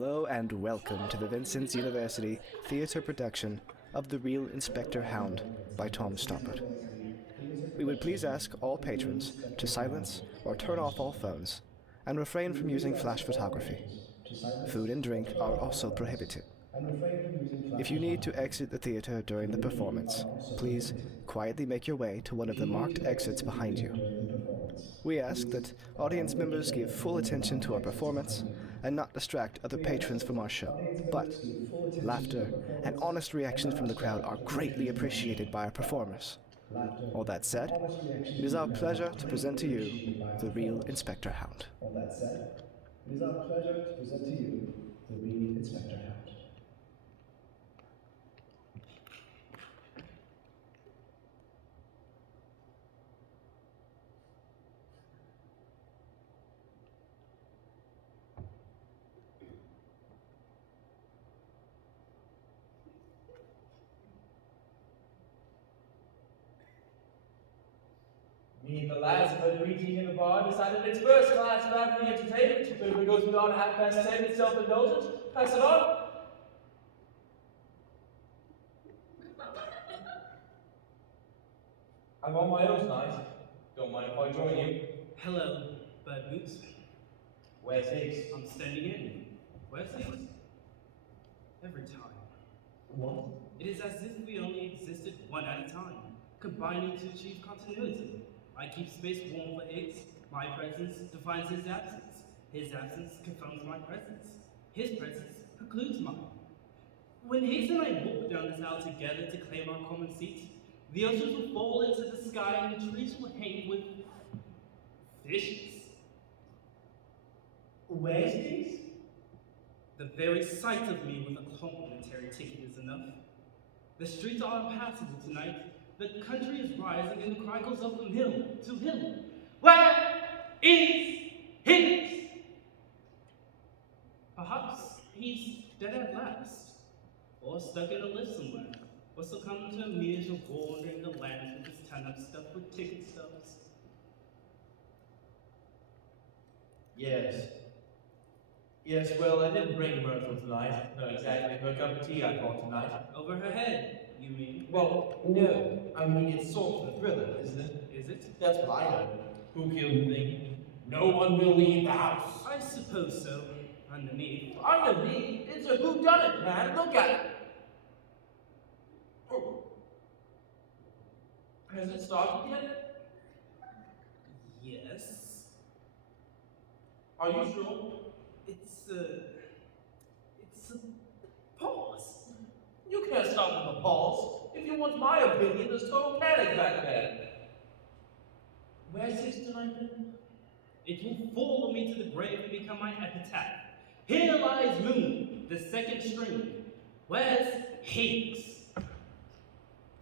Hello and welcome to the Vincent's University theatre production of The Real Inspector Hound by Tom Stoppard. We would please ask all patrons to silence or turn off all phones and refrain from using flash photography. Food and drink are also prohibited. If you need to exit the theater during the performance, please quietly make your way to one of the marked exits behind you. We ask that audience members give full attention to our performance and not distract other patrons from our show. But laughter and honest reactions from the crowd are greatly appreciated by our performers. All that said, it is our pleasure to present to you the Real Inspector Hound. Me and the lads have had a meeting in the bar and decided it's first class family entertainment, but if it goes beyond 10:30, it's self-indulgent. Pass it on. I'm on my own tonight. Don't mind if I join you. Hello, Bird Boots. Where's Higgs? I'm standing in. Where's Higgs? Every time. What? It is as if we only existed one at a time, combining to achieve continuity. I keep space warm for Higgs. My presence defines his absence. His absence confirms my presence. His presence precludes mine. When Higgs and I walk down this aisle together to claim our common seats, the oceans will fall into the sky and the trees will hang with fishes. Where's Higgs? The very sight of me with a complimentary ticket is enough. The streets are impassable tonight. The country is rising and the cry goes up from hill to hill. Where is Higgs? Perhaps he's dead at last, or stuck in a lift somewhere, or succumbed to a means of wandering the land with his ton-up stuffed with ticket stubs. Yes, well, I didn't bring Myrtle tonight. Not exactly her cup of tea I brought tonight. Over her head, you mean? Well, no. I mean, it's sort of a thriller, isn't it? Is it? That's what I heard. Who killed the thing? No one will leave the house. I suppose so. Underneath. Underneath? It's a whodunit, man. Look at it. Oh. Has it started yet? Yes. Are you sure? It's a pause. You can't stop with a pulse. If you want my opinion, there's total panic back there. Where's Higgs tonight then? It will follow me to the grave and become my epitaph. Here lies Moon, the second string. Where's Higgs?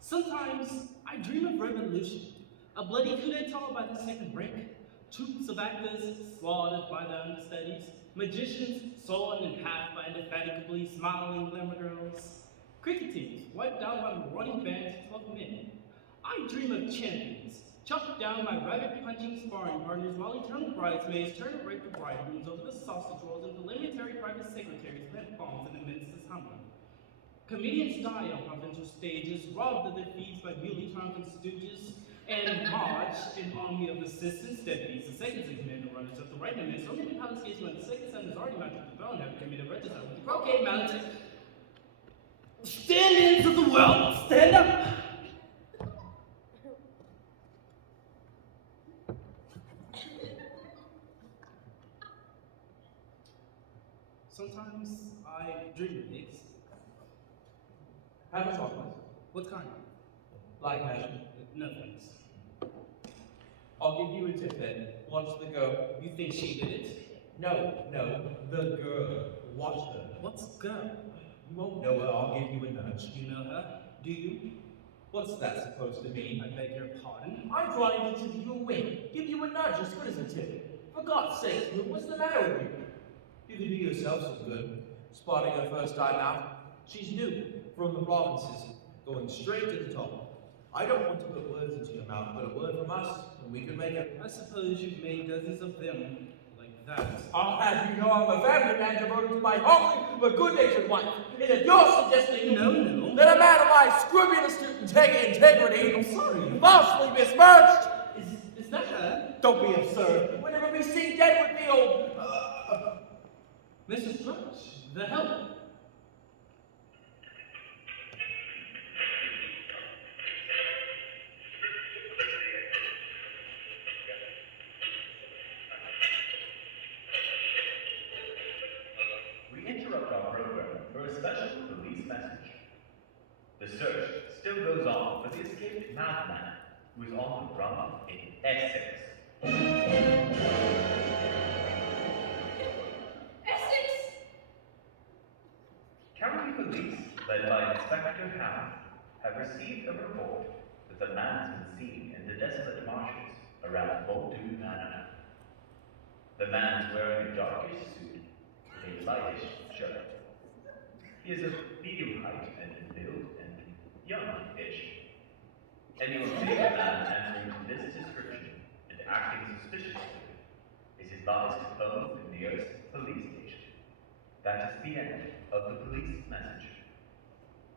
Sometimes I dream of revolution, a bloody coup d'etat by the second rank, troops of actors slaughtered by their understudies, magicians sawn in half by indefatigably smiling glamour girls, cricket teams wiped out by marauding bands of men. I dream of champions, chopped down by rabbit-punching sparring partners while eternal bridesmaids turn and rape the bridegrooms over the sausage rolls and preliminary private secretaries plant bombs in the minister's hummer. Comedians die on provincial stages, robbed of their fees by newly triumphant stooges, and march in army of assistants, deputies, the second commander runners up the right hand man, so many palace gates when the second son is already mounted the throne, having committed regicide with the croquet mounted. Stand-ins of the world, stand up! Sometimes I dream of Higgs. Have a chocolate. What kind? Like magic. No thanks. I'll give you a tip then. Watch the girl. You think she did it? No, the girl. Watch her. What's girl? You won't know her, I'll give you a nudge. You know her? Do you? What's that supposed to mean? I beg your pardon? I'm trying to tip you a wink. Give you a nudge as good as a tip. For God's sake, Luke, what's the matter with you? You can do yourself some good. Spotting her first time out. She's new, from the provinces, going straight to the top. I don't want to put words into your mouth, but a word from us, and we can make it. I suppose you've made dozens of them, like that. I'll have you know I'm a family man devoted to my homely but good-natured wife. And if you're suggesting No. that a man of my scrupulous integrity I'm sorry. falsely besmirched, Is that her? don't be absurd. Would never be seen dead with the old. Mrs. Trudge, the help. We interrupt our program for a special police message. The search still goes on for the escaped madman who is on the run in Essex. Essex? County police, led by Inspector Hound, have received a report that the man has been seen in the desolate marshes around Bolton Manor. The man is wearing a darkish suit with a lightish shirt. He is of medium height and in build and young-ish. Anyone seeing a man answering to this description and acting suspiciously is advised to phone the nearest police station. That is the end of the police message.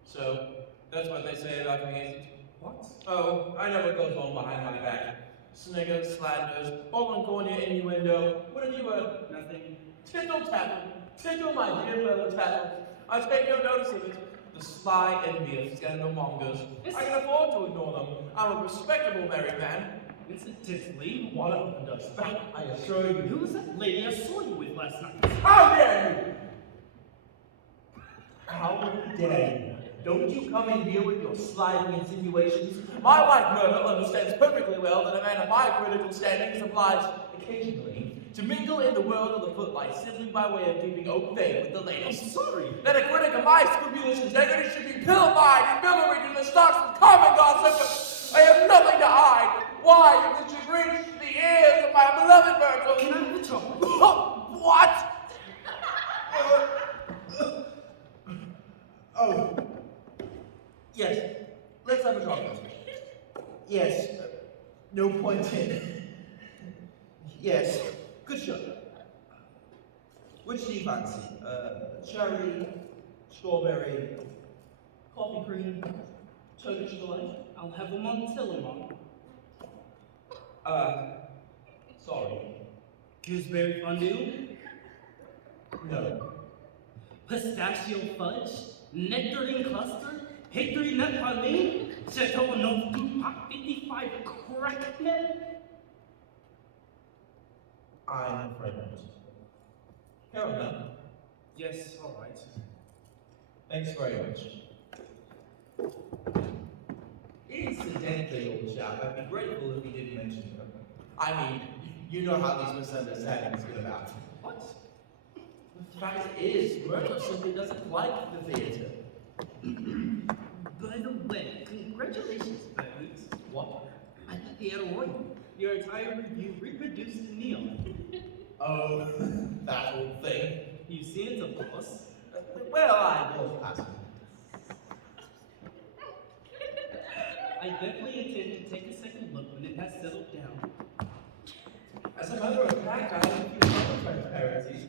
So, that's what they say about me. What? Oh, I know what goes on behind my back. Sniggers, slanders, Bologna innuendo. What have you heard? Nothing. Tittle tattle. Tittle, my dear fellow tattle. I take no notice of it. The sly envy of scandalmongers. I can afford to ignore them. I'm a respectable married man. Incidentally, What a dust. I assure you. who was that lady I saw you with last night? How dare you! How dare you? Don't you come in here with your sliding insinuations. My wife, Myrtle, understands perfectly well that a man of my political standing is obliged, occasionally, to mingle in the world of the footlights simply by way of keeping au fait with the I'm ladies. sorry. That a critic of my scrupulous integrity should be pilloried and pilloried in the stocks of common gossip. I have nothing to hide. Why, if it should reach the ears of my beloved Myrtle? Can I have the chocolate? What? Oh. Yes. Let's have a chocolate. Yes. No point in. Yes. Good shot. Which do you fancy? Cherry, strawberry, coffee cream, Turkish delight? I'll have a Montillon. Sorry. Gooseberry fondue, No. pistachio fudge, nectarine cluster, hickory nut praline, Chateau Neuf du Pape 55 cracknel. I'm afraid not. Caramel. Yes, all right. Thanks very much. Incidentally, old chap, I'd be grateful if you didn't mention her. I mean, you know how these misunderstandings get about. What? The fact is, Myrtle simply doesn't like the theater. By the way, congratulations, Babbage. What? I think the Royal. Your entire review reproduced in neon. Oh, that old thing. You've seen it, of course. Well, I was passing. I definitely intend to take a second look when it has settled down. As a matter of fact, I have a few other transparencies.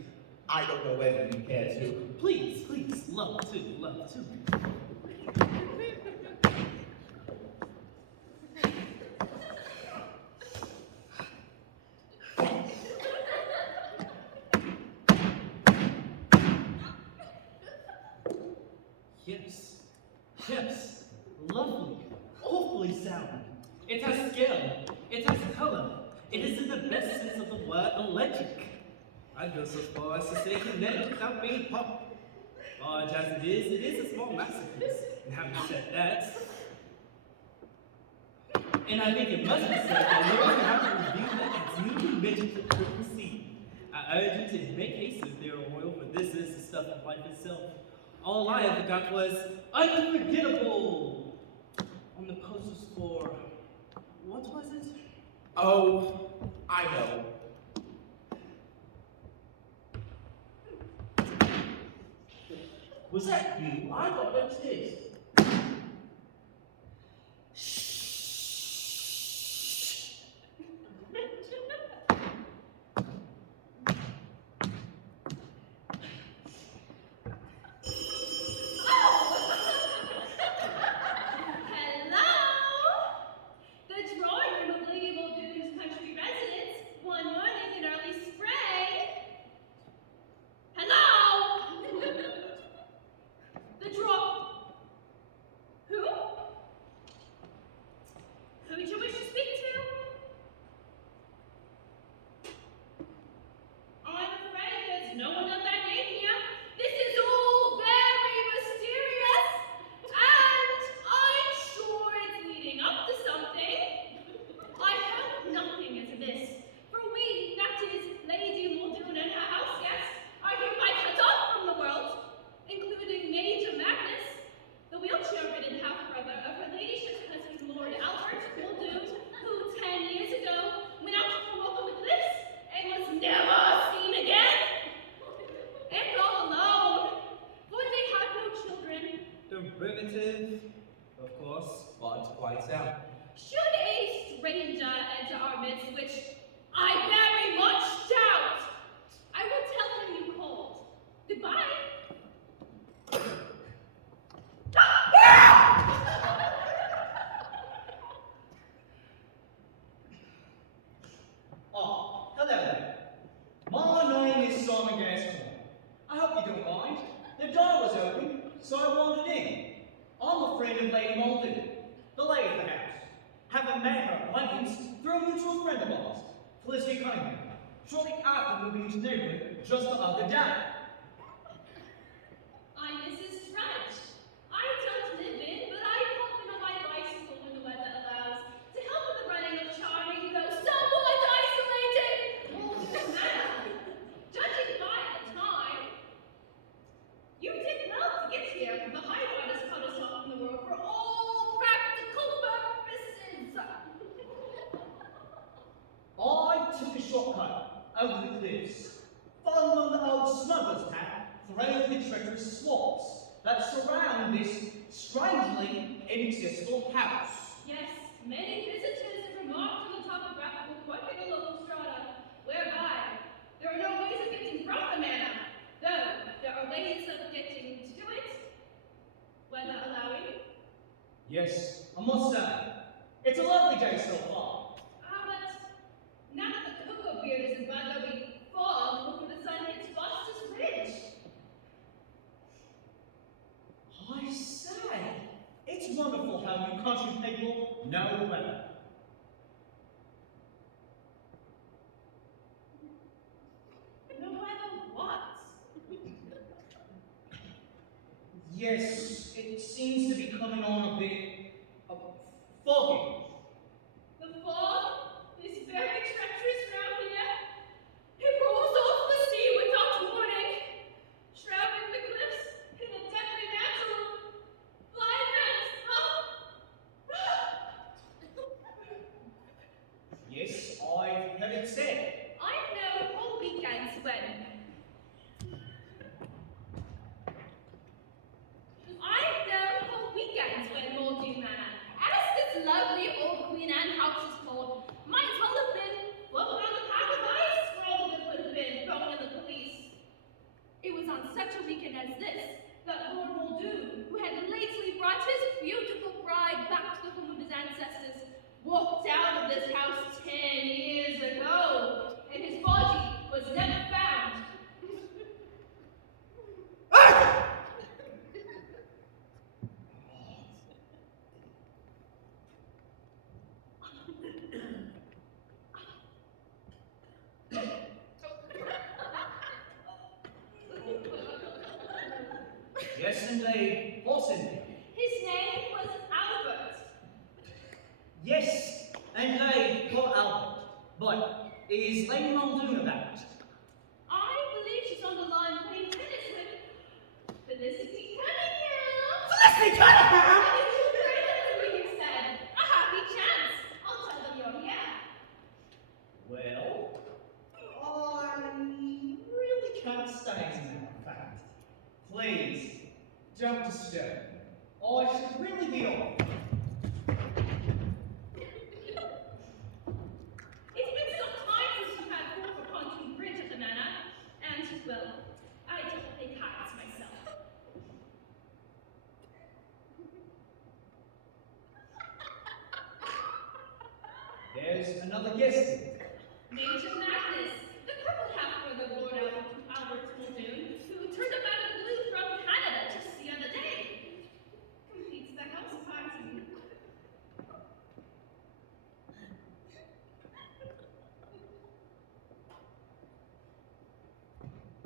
I don't know whether you care to. Please, love to. Yes, lovely, awfully sound. It has scale, it has color, it is in the best sense of the word electric. I'd go so far as to say kinetic without being pop. Large as it is a small masterpiece. And having said that, and I think it must be said that no one have a review that has newly mentioned the critical scene. I urge you to make haste with their oil, for this is the stuff of life itself. All I ever got was unforgettable on the posters for, what was it? Oh, I know. Was that you? I thought that was his. Primitive, of course. But quite sound. Should a stranger enter our midst, which I very much doubt, I will tell him you called. Goodbye. Oh, hello there. My name is Simon Gascoigne. I hope you don't mind. The door was open, so I wandered in. I'm a friend of Lady Muldoon, the lady of the house. Haven't met her acquaintance through a mutual friend of ours, Felicity Cunningham, shortly after moving into the neighborhood just the other day. I'm Mrs. Trudge. I don't live in, but I pop in on my bicycle when the weather allows to help with the running of charming, though somewhat isolated Malden Manor. Judging by the time, you did well to get here. The high riders cut us off from the world for all practical purposes. I took a shortcut over the cliffs, following the old smuggler's path through the treacherous swamps that surround this strangely inaccessible house. Yes, many visitors have remarked on the topographical quirk in the local strata, whereby there are no ways of getting from the manor, though there are ways of getting to it, weather allowing. Yes, I must say, it's a lovely day so far. But now that the cocoa beard is in bud, there'll be fog before the sun hits Foster's Ridge. I say, it's wonderful how you country people know weather. No weather what? Yes, it seems to be coming on a bit foggy. The fog is very treacherous round here. It rolls off the sea without warning, shrouding the cliffs in a deadly mantle of blindness. Yes, I've heard it said. I've known whole weekends when Muldoon Manor, as this lovely old Queen Anne house is called, might as well have been floating on a pack of ice for all that would have been thrown in the police. It was on such a weekend as this that Lord Muldoon, who had lately brought his beautiful bride back to the home of his ancestors, walked out of this house 10 years ago, and his body was never found. Yes, indeed. What's in it? His name was Albert. Yes, indeed, poor Albert. But is Lady Muldoon about? I believe she's on the line playing tennis with Felicity Cunningham. Felicity Cunningham! You said, a happy chance. I'll tell them you're here. Well, I really can't stay tonight, in fact. Please, don't disturb me. I should really be off. It's been some time since you had called for pontoon bridge at the manor, and, well, I don't play cards myself. There's another guest in. Major Magnus, the purple half-brother of Lord Albert Muldoon, who turned up out of the blue from Canada just the other day, completes the house party.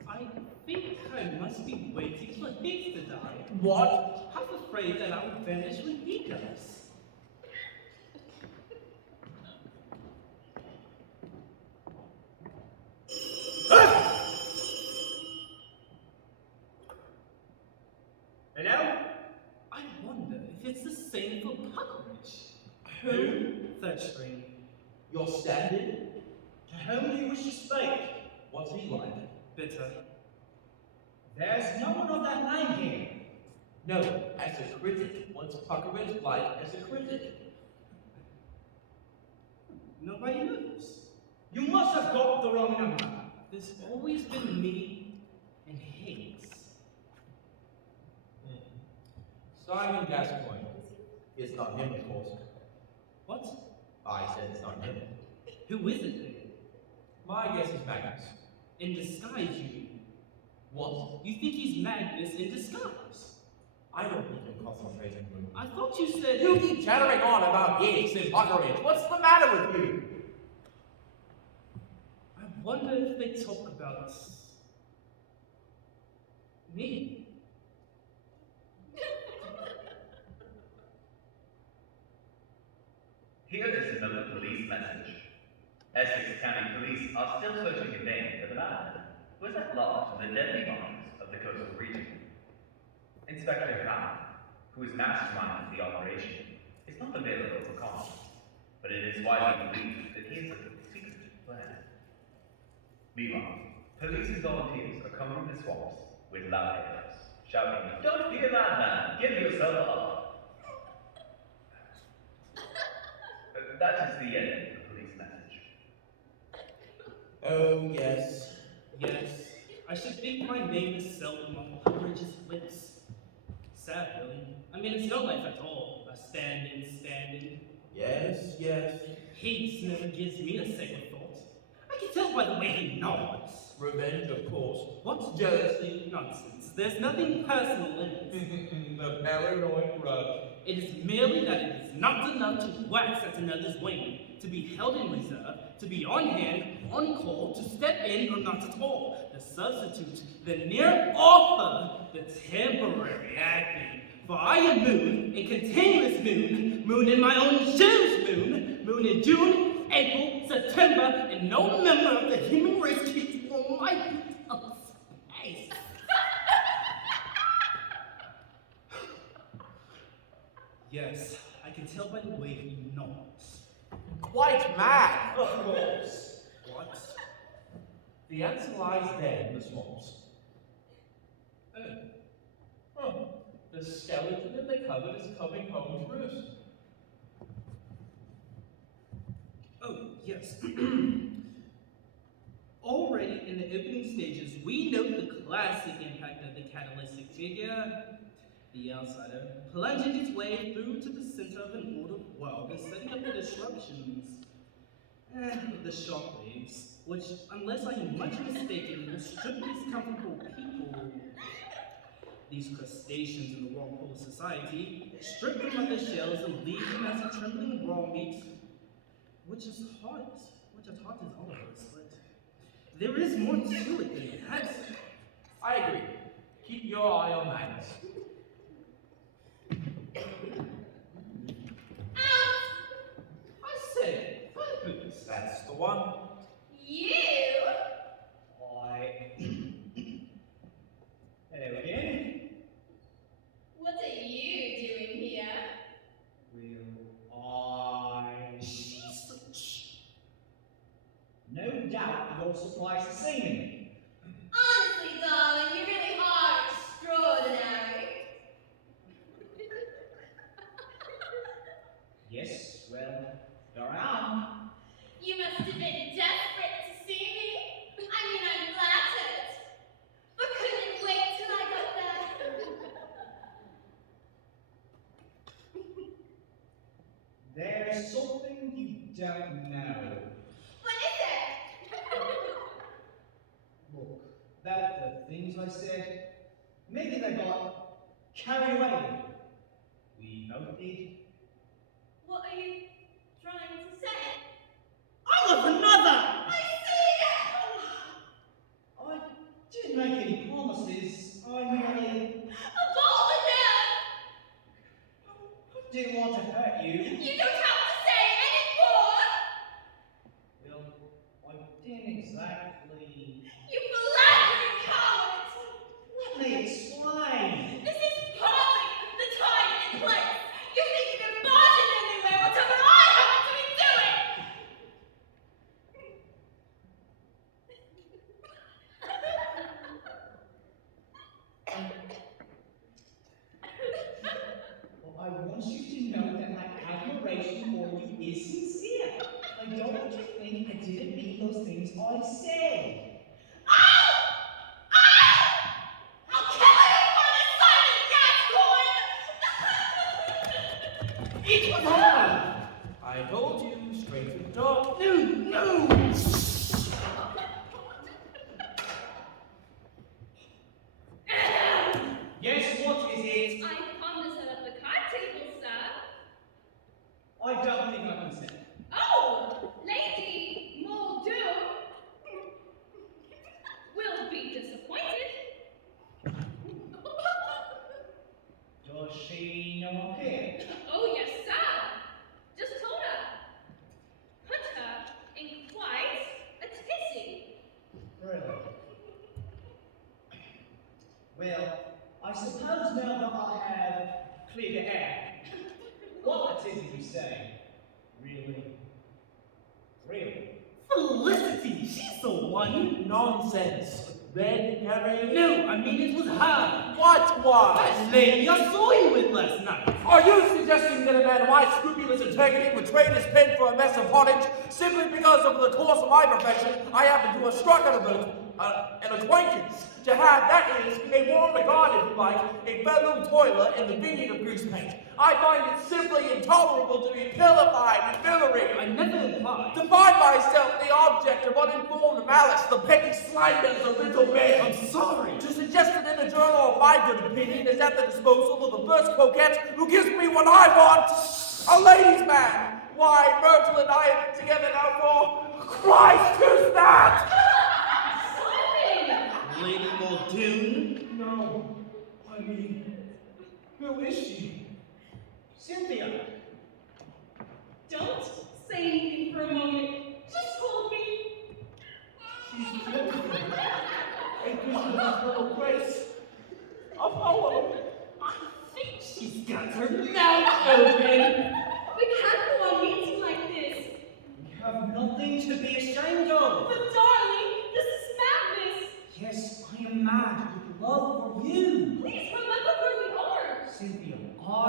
I think I must be waiting for his to die. What? Half afraid that I will vanish when he does. Hello? I wonder if it's the same for Puckridge. Who? Third string. Your standard? To whom do you wish to speak? What's he like? Bitter. There's no one of that name here. No, as a critic. What's Puckeridge like as a critic? Nobody knows. You must have got the wrong number. There's always been me and Higgs. Simon Gascoigne. It's not him, of course. What? I said it's not him. Who is it then? My guess is Magnus. In disguise, you mean? What? You think he's Magnus in disguise? I don't need a concentration room. I thought you said... You keep chattering on about Higgs and Puckeridge. What's the matter with you? I wonder if they talk about... me. Here is another police message. Essex County Police are still searching in vain for the man who is at large in the deadly marshes of the coastal region. Inspector Hound, who is mastermind of the operation, is not available for comment, but it is widely believed that he is a secret plan. Meanwhile, police and volunteers are combing the swamps with loud hailers, shouting, "Don't be a madman! Give yourself up!" That is the end of the police message. Oh, yes. Yes, I should think my name is seldom on Puckeridge's lips. Sad, really. I mean, it's no life at all. A stand-in. Yes, yes. Higgs never gives me a second thought. I can tell by the way he nods. Revenge, of course. What's jealousy? Nonsense. There's nothing personal in it. The paranoid grudge. It is merely that it is not enough to wax at another's wing, to be held in reserve, to be on hand, on call, to step in or not at all. The substitute, the near offer, the temporary acting. For I am moon, a continuous moon, moon in my own shoes moon in June, April, September, and no member of the human race keeps on my feet of space. Yes, I can tell by the way he nods. Quite mad. Of course. What? The answer lies there in the swamps. Oh, the skeleton in the cupboard is coming home to roost. Oh, yes. Already in the opening stages, we note the classic impact of the catalytic figure, the outsider, plunging its way through to the center of an ordered world and setting up the disruptions, the shockwaves, which, unless I am much mistaken, will strip these comfortable people, these crustaceans in the whirlpool of society, strip them of their shells and leave them as a trembling raw meat, which at heart is all of us, but there is more to it than that. I agree. Keep your eye on Magnus. I said, Magnus, that's the one. You? Hello again. What are you doing here? No doubt you're surprised to see me. Honestly, darling, you really are extraordinary. Yes, well, here I am. You must have been desperate to see me. I mean, I'm flattered. But couldn't wait till I got there. There's something you don't know. What is it? Look, about the things I said, maybe they got carried away with me. We both did. What are you trying to say? I love another! I see! I didn't make any promises. I merely Of all the nerve! didn't want to hurt you. You don't have to say any more! Well, I didn't exactly. You philandering coward! Let me explain. This is partly the time and place. You think you can barge in anywhere, whatever I happen to be doing! It was her! I told you, straight to the top. No! Yes, what is it? I've come to set up the card table, sir. I don't think I consent. Oh, Lady Muldoon will be disappointed. Does she know I'm here? Oh, yes, sir. Just told her. Put her in quite a tizzy. Really? Well, I suppose now that I have cleared the air, what it is you say? Really? Really? Felicity! She's the one! Nonsense. Red herring. No, I mean it was her! What was? That lady I saw you with last night! Are you suggesting that a man of my scrupulous integrity would trade his pen for a mess of pottage simply because of the course of my profession I happen to have struck an acquaintance? To have, that is, a warm regard, if you like, a fellow toiler in the vineyard of grease paint. I find it simply intolerable to be vilified and vilified. I never implied. To find myself the object of uninformed malice, the petty slanders of little men. I'm sorry. To suggest that in a journal of my good opinion is at the disposal of the first coquette who gives me what I want, a ladies' man. Why, Myrtle and I have been together now for Christ, who's that? Lady Muldoon? No, I mean, who is she? Cynthia! Don't say anything for a moment. Just hold me. She's beautiful. A vision of eternal grace. A poem. I think she's got her mouth open! We can't go on meeting like this. We have nothing to be ashamed of. But darling, this is madness. Yes, I am mad with love for you. Please remember where we are. Cynthia, I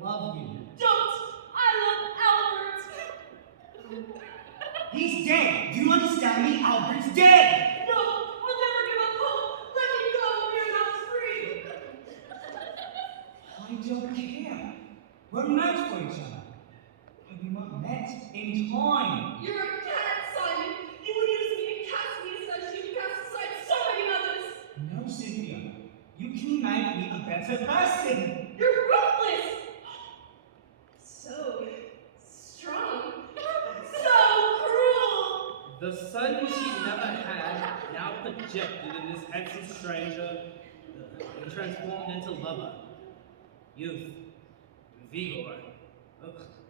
love you. Don't. I love Albert. He's dead. Do you understand me? Albert's dead. No, I'll never give up hope. Let me go. We're not free. I don't care. We're meant for each other. Have we not met in time? You're a cat, Simon. You will use me to cast me aside. You cast aside so many others. No, Cynthia. You can make me a better person. You're ruthless. So strong. So cruel. The son she never had, now projected in this handsome stranger, and transformed into lover. Youth, vigor,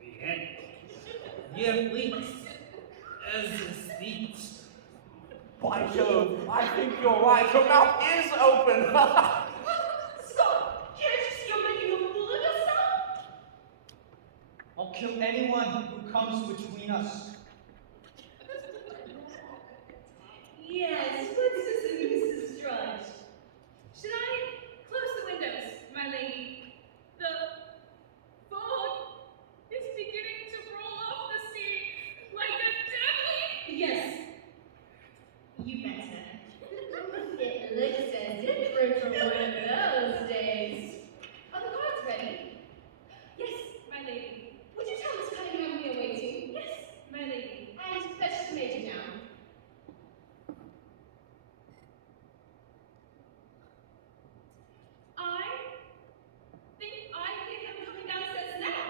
the end. Ye fleets, as his feet. By Jove, I think you're right. Her mouth is open. Stop. Can't you see you're making a fool of yourself? I'll kill anyone who comes between us. Yes, Princess and Mrs. Drudge. Should I close the windows, my lady? The fog is beginning to roll off the sea like a deadly... Yes. You better. It looks as different from one of those days. Are the cards ready? Yes, my lady. Would you tell Miss Cunningham we are waiting? Yes, my lady. And fetch the major now. I think I hear him coming downstairs now.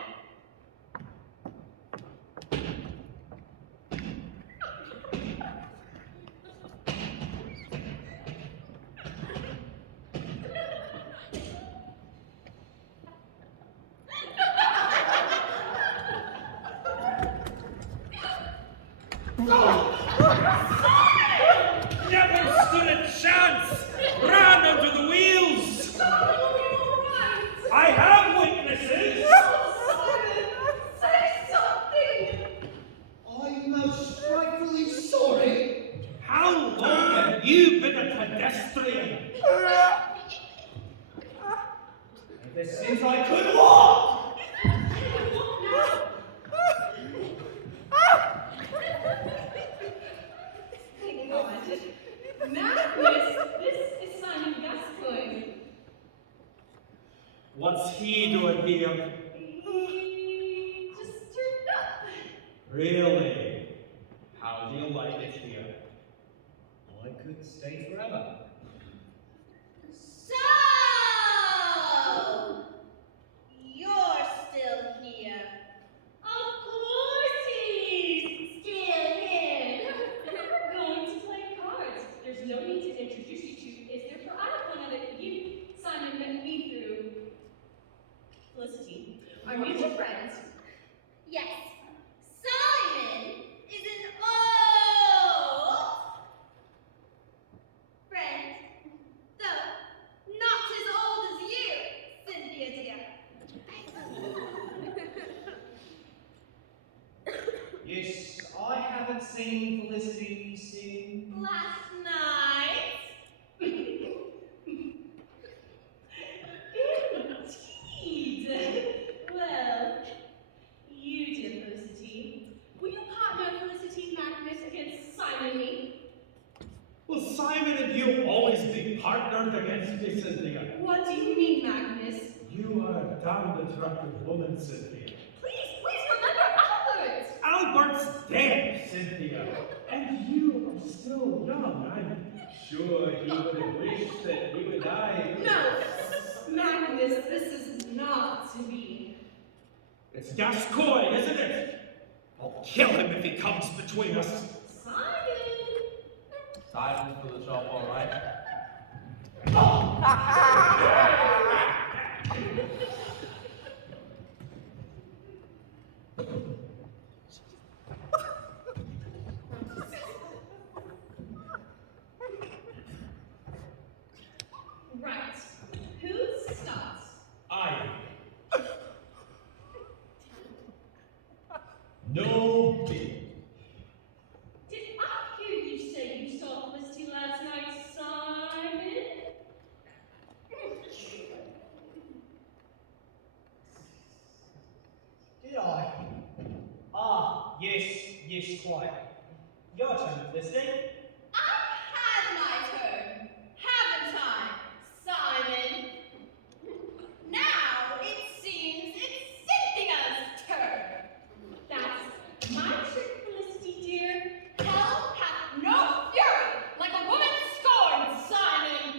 Never stood a chance! Ran under the wheels! Darling, will be all right. I have witnesses! Simon, say something. I'm most frightfully sorry. How long have you been a pedestrian? Ever since I could walk. Thank God. Madness. This is Simon Gascoigne. What's he doing here? He Really? How do you like it here? I could stay forever. So, you're still here. Of course he's still here. Going to play cards. There's no need to introduce you to, is there? For I have one other you, Simon, met me through Felicity. Our mutual friends. Yes, Simon is an old friend, though not as old as you, Cynthia dear. Yes, I haven't seen Felicity since. Last night. Indeed. Well, you, dear Felicity, will you partner Felicity Magnus against Simon me? Will Simon and you always be partnered against me, Cynthia? What do you mean, Magnus? You are a damned attractive woman, Cynthia. Please remember Albert. Albert's dead, Cynthia. And you are still young. I'm sure he would have wished that you and I... No, Magnus, this is not to be. It's Gascoigne, isn't it? I'll kill him if he comes between us. Simon! Silence for the chop, all right? Right. Who starts? I. No big. Did I hear you say you saw Felicity last night, Simon? Did I? Ah, yes, quite. Your turn, Felicity. I've had my turn, haven't I, Simon? Now it seems it's Cynthia's turn. That's my trick, Felicity dear. Hell hath no fury like a woman scorned, Simon.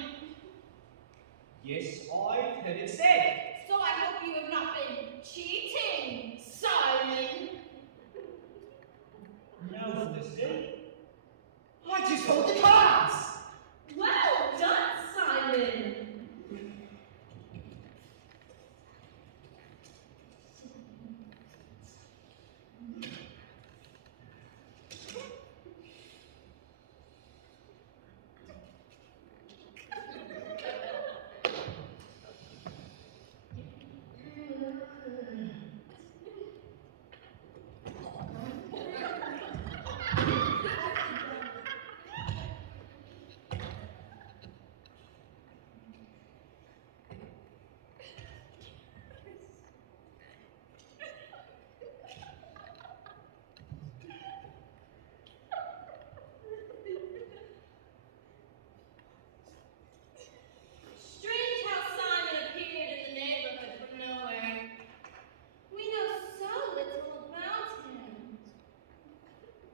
Yes, I've heard it said. So I hope you have not been cheating, Simon. No, Felicity. I just hold the cards! Well done, Simon. Strange how Simon appeared in the neighborhood from nowhere. We know so little about him.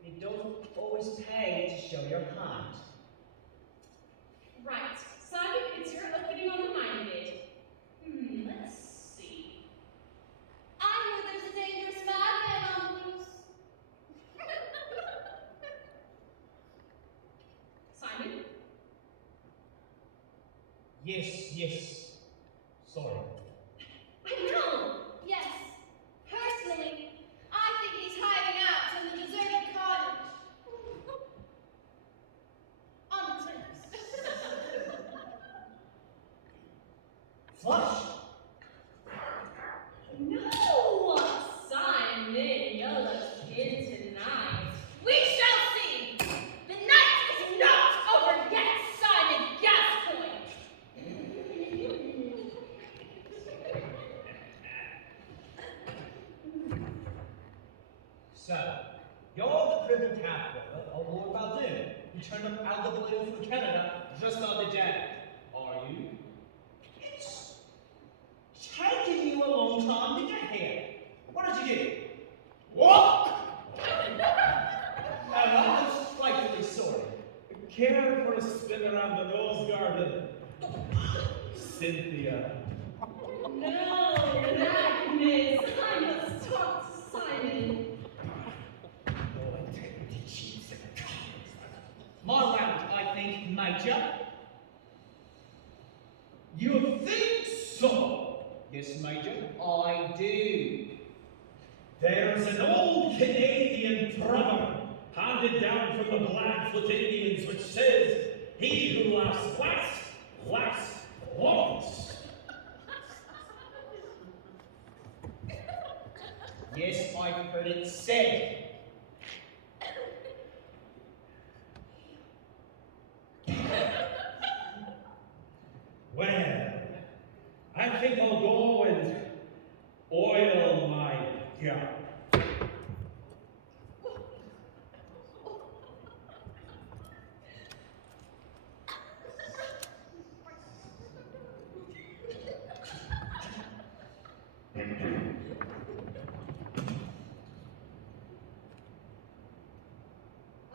It don't always pay to show your hand. Right. Simon, it's your opening on the mind gate. Let's see. I hear there's a dangerous madman on the loose. Simon? Yes. Sorry. I know. Yes. Personally, I think he's hiding out in the deserted cottage. On the terrace. Flush! No! Simon, you're looking tonight. We shall see. The night is not over yet, Simon Gascoigne. So, you're the crippled half-brother of Lord Baldoon, who turned up out of the blue from Canada just the other day. Are you? It's taken you a long time to get here. What did you do? What? Cynthia. No, Magnus, I must talk to Simon. My round, I think, Major. You think so? Yes, Major, I do. There's an old Canadian proverb handed down from the Blackfoot Indians which says, "He who laughs last, laughs longest." Yes, I've heard it said. Well, I think I'll go and oil my gun.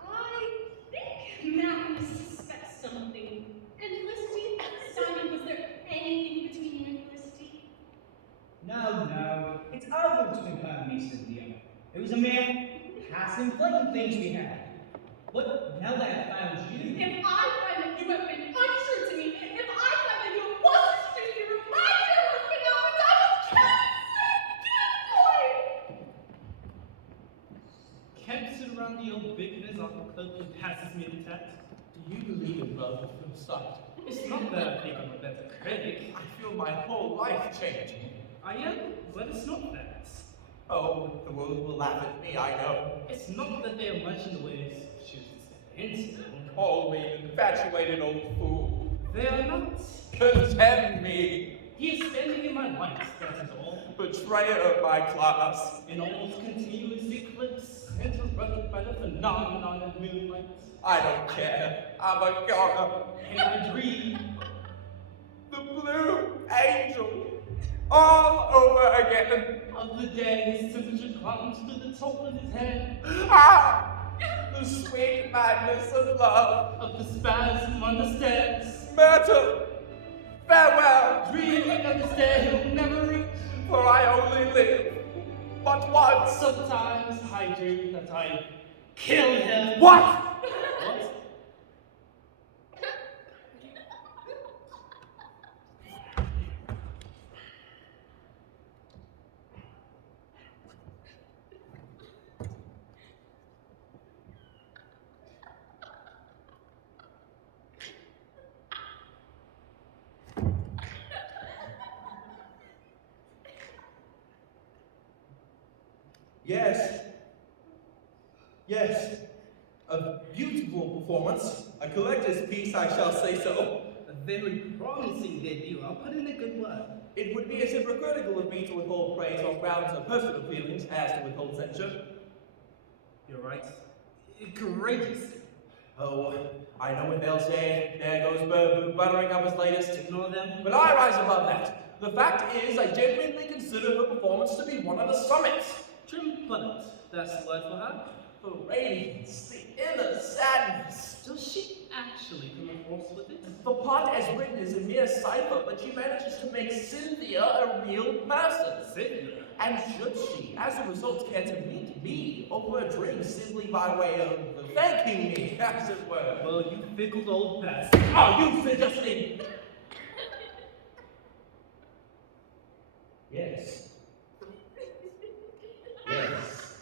I think Magnus suspects something. And Felicity, Simon, was there anything between you and Felicity? No, it's over between her and me, Cynthia. It was a mere passing fling things we had. But now that I've found you, If I find that you have been untrue to me, if I find that you have prostituted me from my dear husband Albert, I will kill you, Camps around the old bigness Uncle Cloakland passes me the tact. Do you believe in love at first sight? It's not that I think I'm a better critic. I feel my whole life changing. I am, but it's not that. Oh, the world will laugh at me, I know. It's not that they are much in the way of choosing to step into. Call me an infatuated old fool. They are not. Condemn me. He is standing in my light, that is all. Betrayer of my class. An almost continuous eclipse, interrupted by the phenomenon of moonlight. I don't care. I'm a goner. And I dream The blue angel. All over again. of the day his temperature climbs to the top of his head, Ah! The sweet madness of love. of the spasm on the steps, Myrtle. Farewell. dreaming of the day he'll never reach. For I only live but once. Sometimes I dream that I kill him. What? What? Yes. Yes. A beautiful performance. A collector's piece, I shall say so. A very promising debut. I'll put in a good word. It would be as hypocritical of me to withhold praise on grounds of personal feelings as to withhold censure. You're right. Courageous. Oh, I know what they'll say. There goes Burbu buttering up his latest. Ignore them. But I rise above that. The fact is, I genuinely consider her performance to be one of the summits. Triumphant. That's the word for her. The radiance, the inner sadness. Does she actually come across with it? The part as written is a mere cipher, but she manages to make Cynthia a real person. Cynthia. And should she, as a result, care to meet me over a drink simply by way of thanking me, as it were? Well, you fickle old bastard. Oh, you suggesting? Yes. Yes.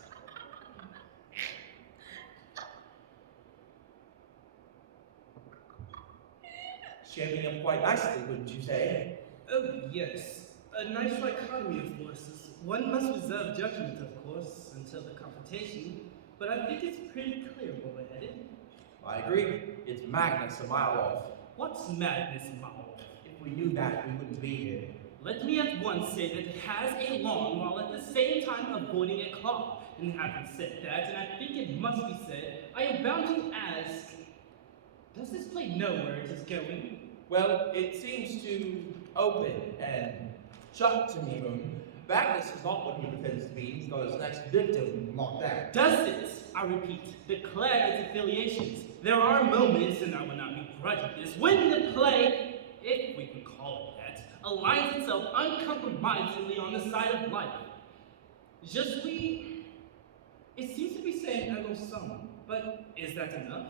Shaping up quite nicely, wouldn't you say? Oh, yes. A nice dichotomy of voices. One must reserve judgment, of course, until the confrontation, but I think it's pretty clear where we're headed. I agree. It's Magnus a mile off. What's madness, Mao? If we knew that, we wouldn't be here. Let me at once say that it has a lawn while at the same time avoiding a claw. And having said that, and I think it must be said, I am bound to ask, does this play know where it is going? Well, it seems to open and shut to me, Moon. Magnus is not what he pretends to be. He's got his next victim locked down. Does it, I repeat, declare its affiliations? There are moments, and I will not begrudge this, when the play, if we can call it that, aligns itself uncompromisingly on the side of life. Je suis, it seems to be saying ego sum, but is that enough?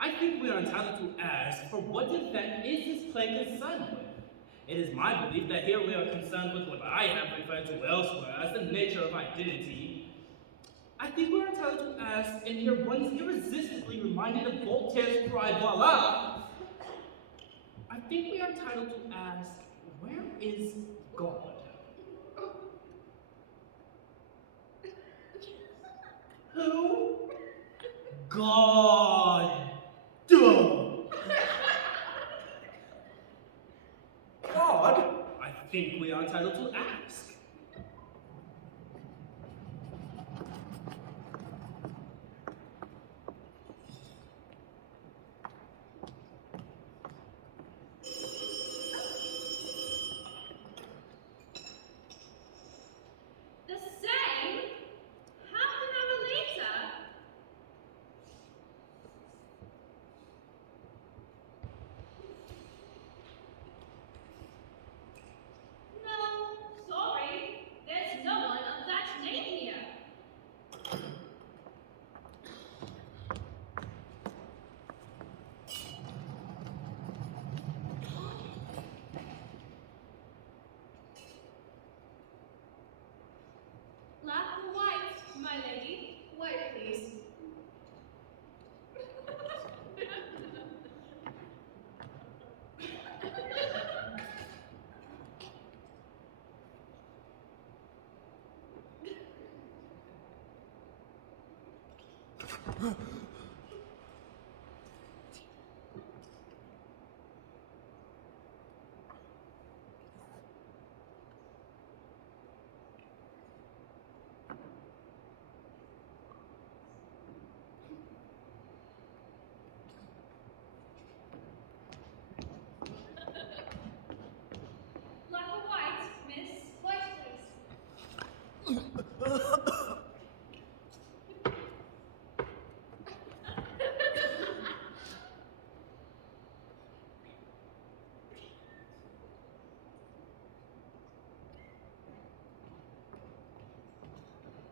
I think we are entitled to ask, for what defect is this play concerned with? It is my belief that here we are concerned with what I have referred to elsewhere as the nature of identity. I think we are entitled to ask, and here one is irresistibly reminded of Voltaire's cry, voila! I think we are entitled to ask, where is God? Who? God. God? I think we are entitled to ask. The same? Half an hour later? No, sorry. There's no one of that name here. Black or white, my lady? White, please. Black or white, miss? White, please.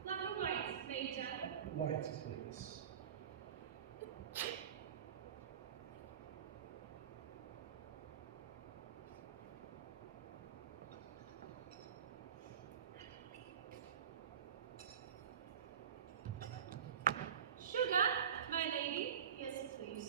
Black or white, Major? White, please. Sugar, my lady? Yes, please.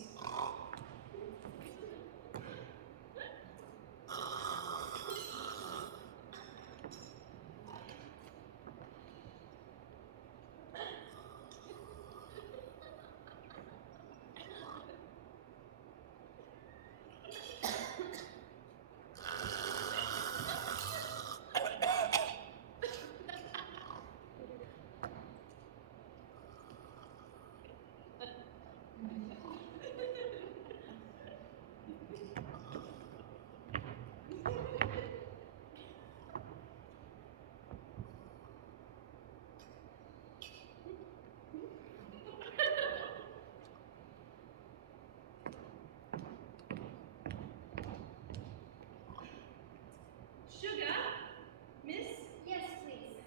Sugar? Miss? Yes, please.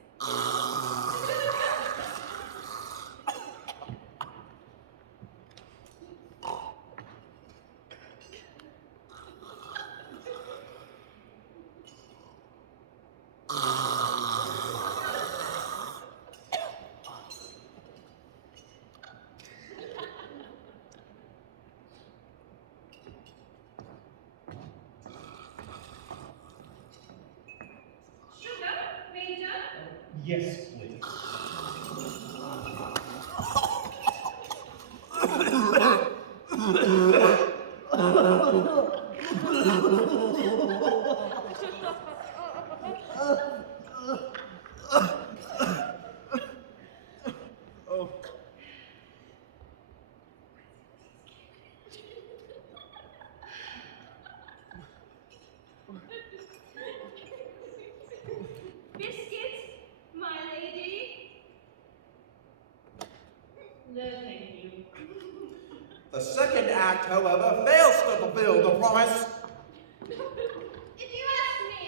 Sugar? Major? Yes, please. Biscuit, my lady? No, thank you. The second act, however, fails to fulfill the promise. If you ask me,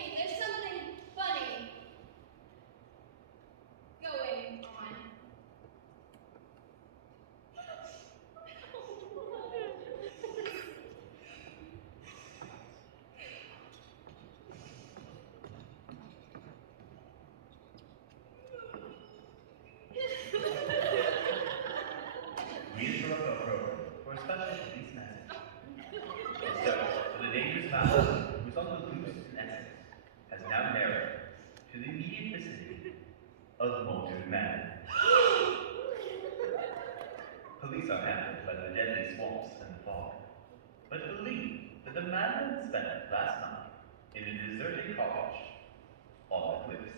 madman spent last night in a deserted cottage on the cliffs.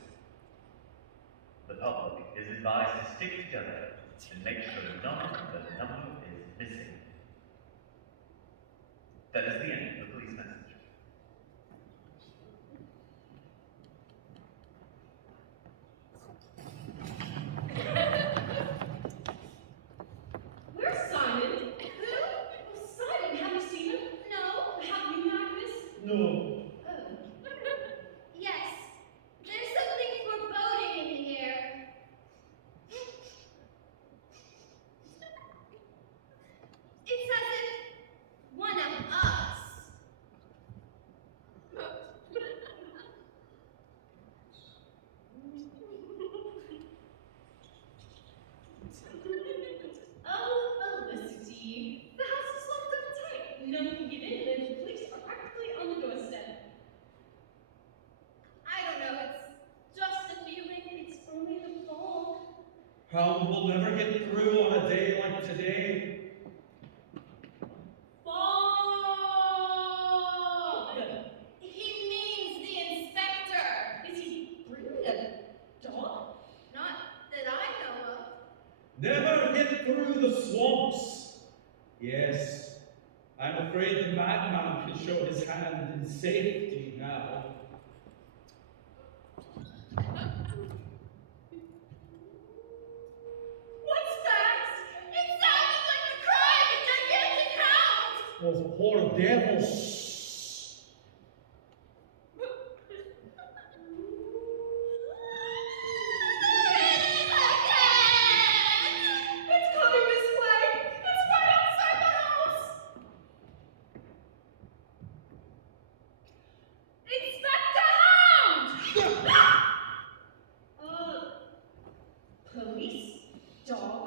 The public is advised to stick together and make sure none of the number is missing. That is the end of the police message. Where's Simon? Who? Oh, Simon, have you seen him? No. Have you, Magnus? No. Oh. Yes. There's something foreboding in the air. It's as if one of us. Oh, Felicity. The house is locked up tight. No one can get in, and the police are practically on the doorstep. I don't know. It's just a feeling. It's only the fog. Hound will never get through on a day like today. Fog! He means the inspector. Is he bringing a dog? Not that I know of. Never get through the swamps. Yes, I'm afraid the madman can show his hand in safety now. What's that? It sounded like a cry of a gigantic hound! Oh, poor devils. It's coming this way! It's right outside the house! Inspector Hound! Police? Dog?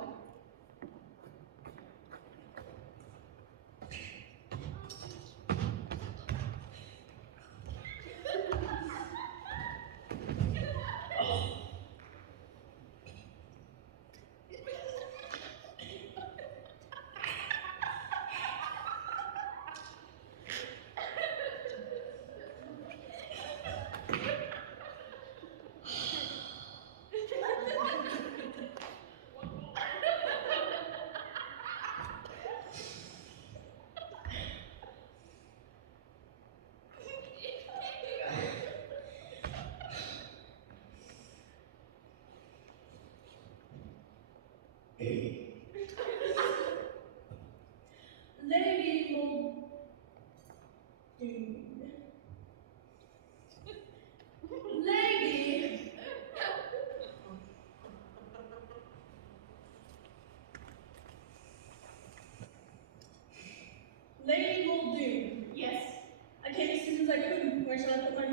Lady Muldoon. Lady. Lady Muldoon. Yes. I came as soon as I could. Where shall I put my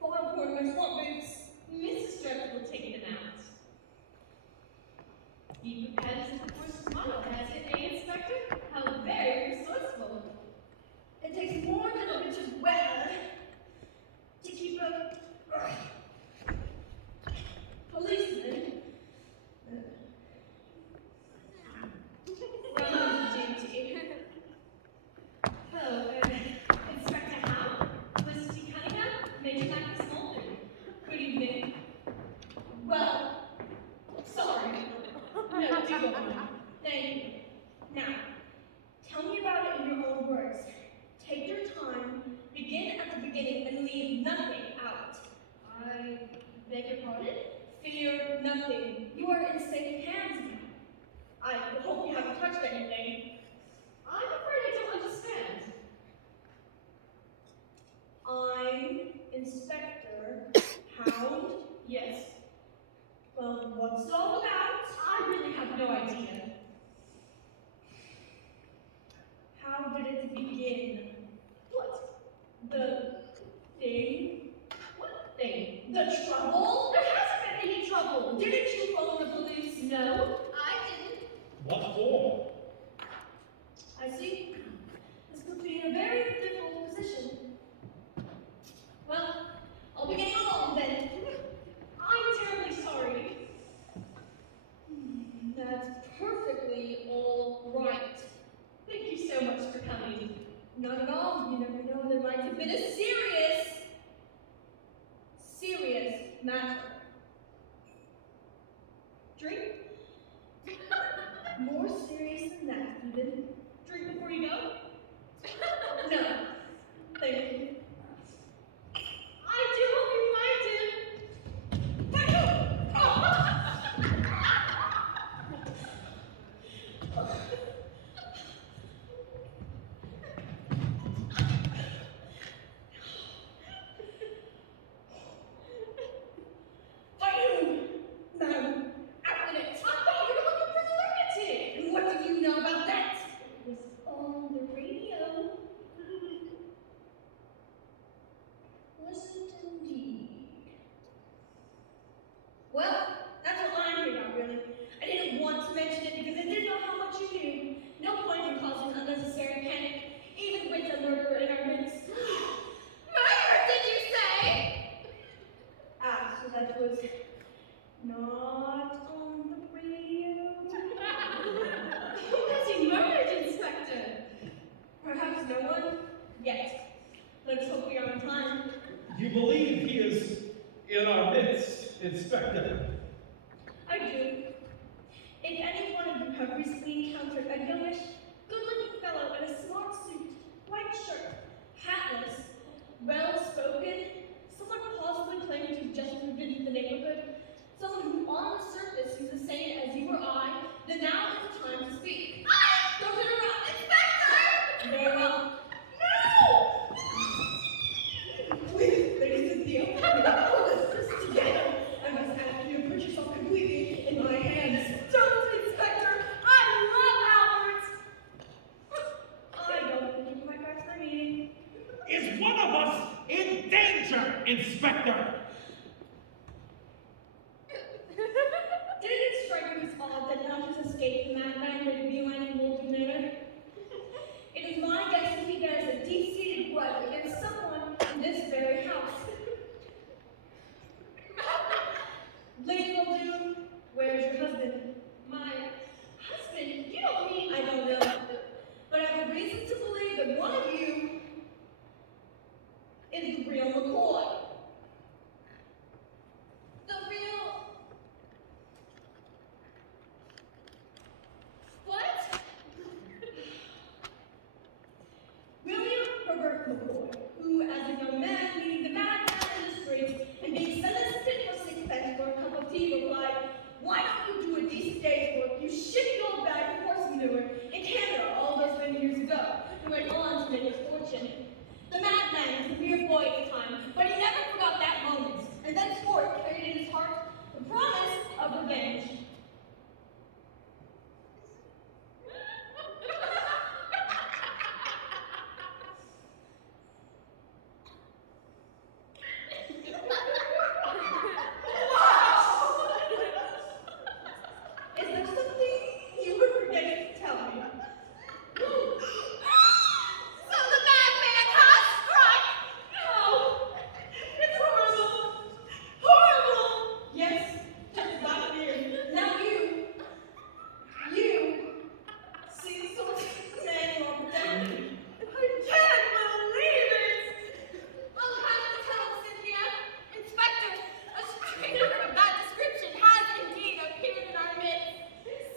foghorn, my swamp boots? Mrs. Stretch will take them out. Be prepared as if the first model has it, eh, Inspector? How very resourceful. It takes more than a bit of weather to keep a policeman from duty. Oh, Inspector Howe, Felicity Cunningham, Major Magnus Mulder. Good evening. Well, sorry. No, do go on. Thank you. Now, tell me about it in your own words. Take your time, begin at the beginning, and leave nothing out. I beg your pardon? Fear nothing. You are in safe hands now. I hope you haven't touched anything. I'm afraid I don't understand. I'm Inspector Hound. Yes. Well, what's it all about? I really have no idea. How did it begin? What? The thing? What thing? The trouble? There hasn't been any trouble. Didn't you phone the police? No, I didn't. What for? I see. This puts me in a very difficult position. Well, I'll be getting along then. I'm terribly sorry. That's perfectly all right. Thank you so much for coming. Not at all, believe he is in our midst, Inspector? I do. If any one of you have recently encountered a youngish, good-looking fellow in a smart suit, white shirt, hatless, well-spoken, someone possibly claiming to have just moved into the neighborhood, someone who on the surface is the same as you or I, then now is the time to speak. Don't interrupt, Inspector! Very well. No! Please, Lady Cynthia, pull this together. I must ask you to put yourself completely in my hands. Don't, Inspector! I love Albert! I don't think you quite grasp my meaning. Is one of us in danger, Inspector? Did it strike you as odd that none has escaped the madman made a beeline in Molten Manor? It is my guess that he bears a deep-seated grudge against someone in this very house. Lady Muldoon, where's your husband? My husband? You don't mean I don't know. But I have a reason to believe that one of you is the real McCoy. The real... What? William Herbert McCoy, who, as a young man, meeting the madman in the streets and being sentenced for sixpence for a cup of tea, replied, "Why don't you do a decent day's work, you shitty old bag of horse manure, in Canada all those many years ago," and went on to make his fortune. The madman was a mere boy at the time, but he never forgot that moment, and thenceforth carried in his heart the promise of revenge. Is there something you were forgetting to tell me? So the madman has struck! No! It's horrible! Horrible! Yes, just like you. Now you see the sort of man you are protecting. I can't believe it! I'll have to tell Cynthia. Inspector, a stranger of that description has indeed appeared in our midst.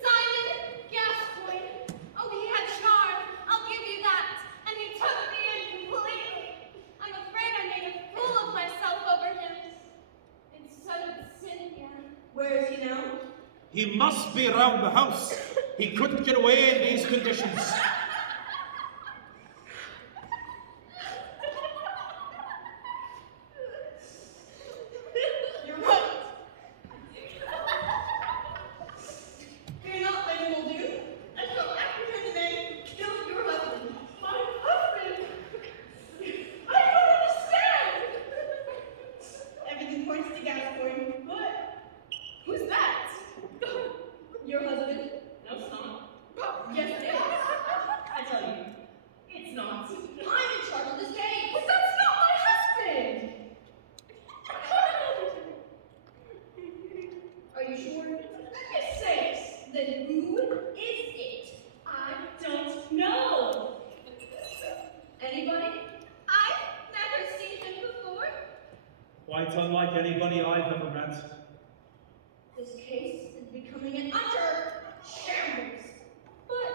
Simon Gascoigne. Oh, he had charm, I'll give you that. And he took me in completely. I'm afraid I made a fool of myself over him. And so did Cynthia. Where is he now? He must be around the house. He couldn't get away in these conditions. You're right. Fear not, Lady Muldoon. I shall apprehend the man who killed your husband. My husband! I don't understand! Everything points to Gascoigne. What? Who's that? Your husband? No, it's not. Yes, it is. I tell you, it's not. I'm in charge of this case. But that's not my husband! Are you sure? Yes, sakes. Then who is it? I don't know. Anybody? I've never seen him before. Quite unlike anybody I've ever met. This case is becoming an utter shambles. But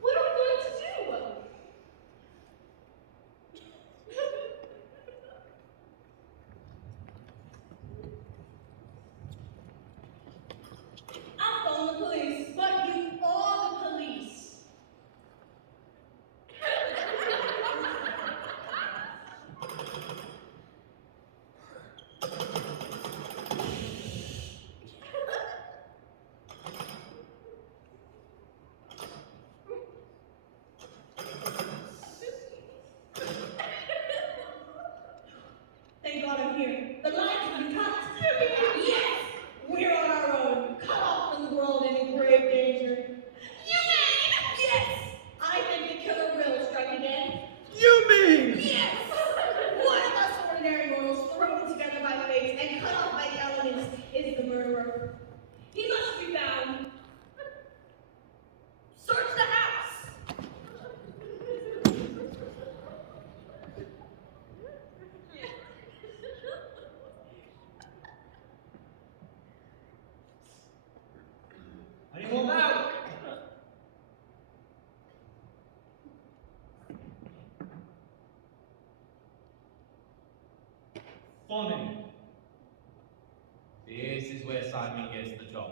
what are we going to do? I'll phone the police, but you are the police. Thank God I'm here. The lines have been cut. Yes, we're on our own, cut off from the world and in grave danger. You mean? Yes, I think the killer will strike again. You mean? Yes, one of us ordinary mortals thrown together by fate and cut off by the elements is the murderer. He must be found. Search the house. Funny. This is where Simon gets the job.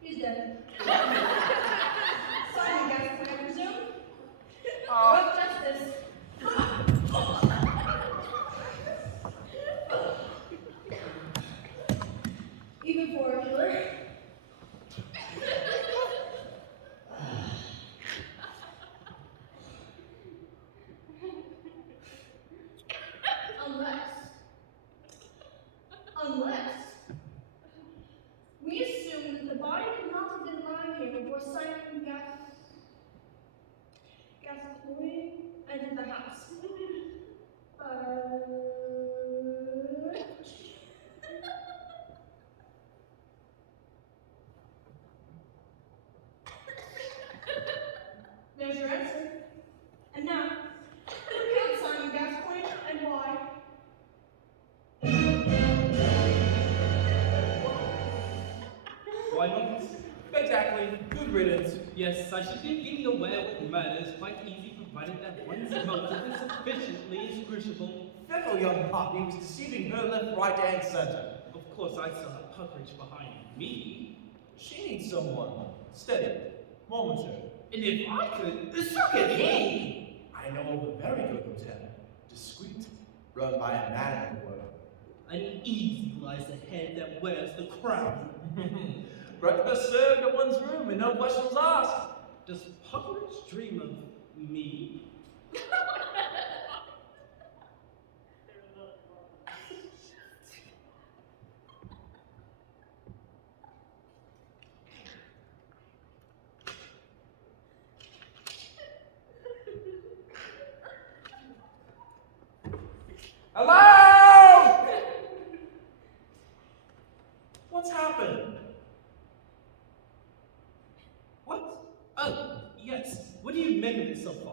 He's dead. Simon Gaston, I presume? Rough justice. Even for a killer. Unless we assume that the body could not have been lying here before Simon Gascoigne entered the house. There's your answer. And now, who killed Simon Gascoigne and why? Why not? Exactly. Good riddance. Yes, I should think getting away with murder is quite easy provided that one's motive is sufficiently inscrutable. Fickle young puppy was deceiving her left, right, and center. Of course, I still have Puckridge behind me. She needs someone steady, momentary. And if I could, so could he! I know of a very good hotel, discreet, run by a man of the world. Uneasy lies the head that wears the crown. Breakfast served at one's room and no questions asked. Does Puckridge dream of me? Hello! What's happened? What? Oh, yes. What do you make of it so far?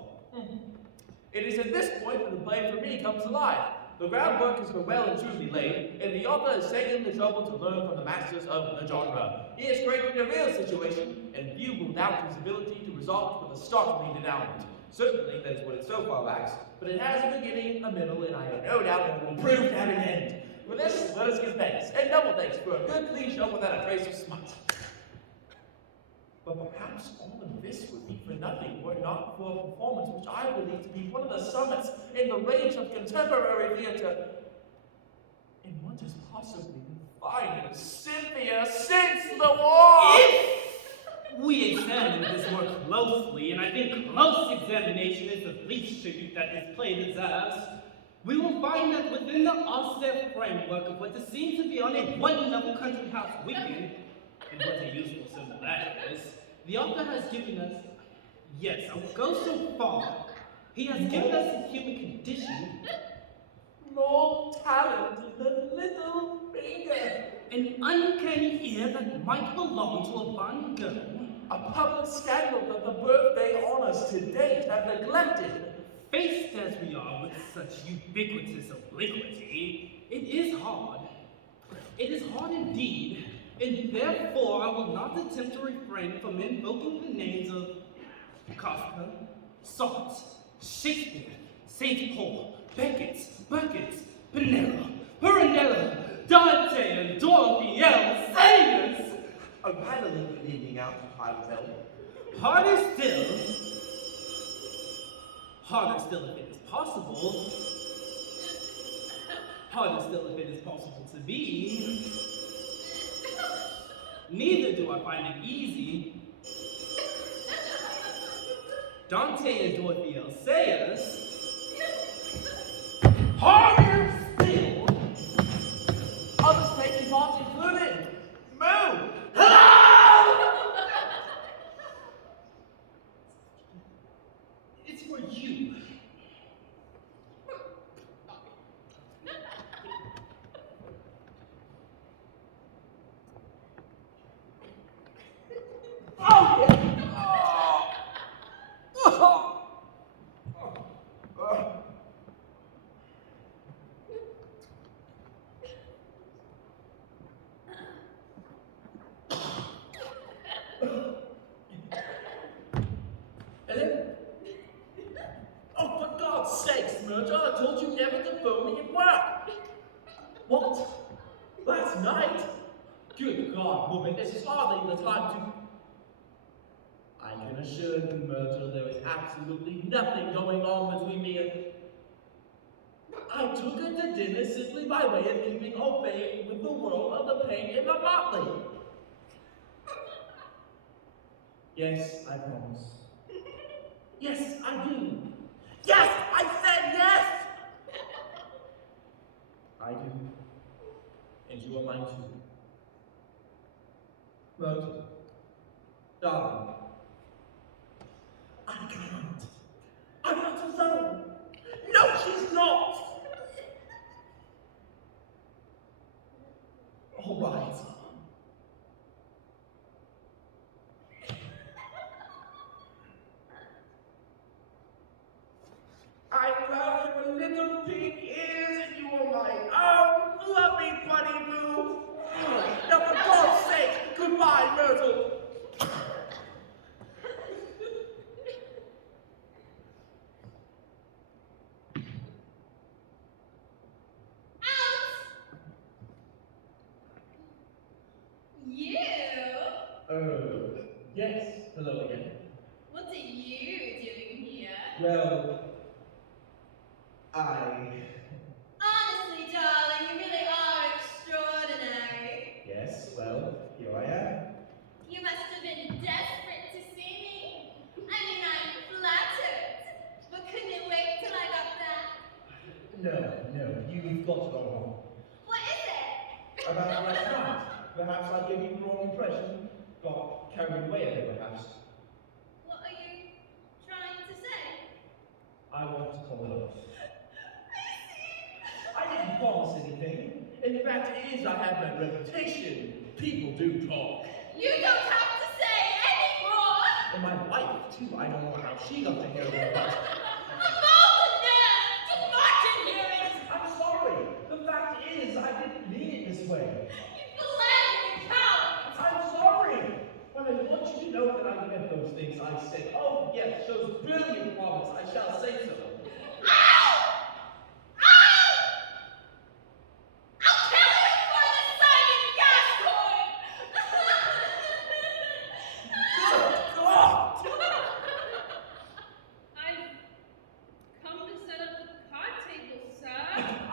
It is at this point that the blame for me comes alive. The groundwork has been well and truly laid, and the author has taken the trouble to learn from the masters of the genre. He has created a real situation, and few will doubt his ability to result with a startling denouement. Certainly, that is what it so far lacks, but it has a beginning, a middle, and I have no doubt that it will prove to have an end. For this, let us give thanks, and double thanks, for a good clean show without a trace of smut. But perhaps all of this would be for nothing were it not for a performance which I believe to be one of the summits in the range of contemporary theater. And what is possibly the finest Cynthia since the war? If we examine this more closely, and I think close examination is the least tribute that this play deserves, we will find that within the austere framework of what is seen to be on a one-level country house weekend, and what a useful symbol that is, the author has given us, yes, I will go so far, he has given us a human condition, More talent in the little finger. an uncanny ear that might belong to a Van Gogh, A public scandal that the birthday honors to date have neglected. faced as we are with such ubiquitous obliquity, it is hard. It is hard indeed, and therefore I will not attempt to refrain from invoking the names of Kafka, Sartre, Shakespeare, St. Paul, Beckett, Pinello, Pirandello, Dante, and Dorothy L. Sayers. A rattling evening out to High Hotel. Harder still, Harder still if it is possible. Harder still if it is possible to be. Neither do I find it easy. Dante and Dorothea say us. Harder still! Others taking part included. Move! It's for you. Oh, yeah! Oh. Hello? Oh, for God's sakes, Murder, I told you never to phone me at work. What? Last night? Good God, woman, this is hardly the time to... I can assure you, Myrtle, there is absolutely nothing going on between me and... I took her to dinner simply by way of keeping au fait with the world of the pain in the motley. Yes, I promise. Yes, I do. Yes, I said yes! I do. And you are mine too. Myrtle, darling, I can't. I'm not alone. No, she's not. All right. I love your little pink ears, and you are my own fluffy bunny boo. Now, for God's sake, goodbye, Myrtle. You? Yes. Hello again. What are you doing here? Well, I... Honestly, darling, you really are extraordinary. Yes, well, here I am. You must have been desperate to see me. I mean, I'm flattered. But couldn't you wait till I got back? No, you've got it all wrong. What is it? About last night. Perhaps I gave you the wrong impression. Got carried away a bit, perhaps. What are you trying to say? I want to call it off. I didn't promise anything. And the fact is, I have my reputation. People do talk. You don't have to say any more. And my wife, too. I don't know how she got to hear about it. Of all the nerve to march in hear it. I'm sorry. The fact is, I didn't mean it this way. You philandering coward. I'm sorry. But I want you to know that I meant those things I said. Oh, yes, shows brilliant promise. I shall say so. Ow! Ow! I'll kill you for the Simon Gascoigne! Good God! I've come to set up the card table, sir.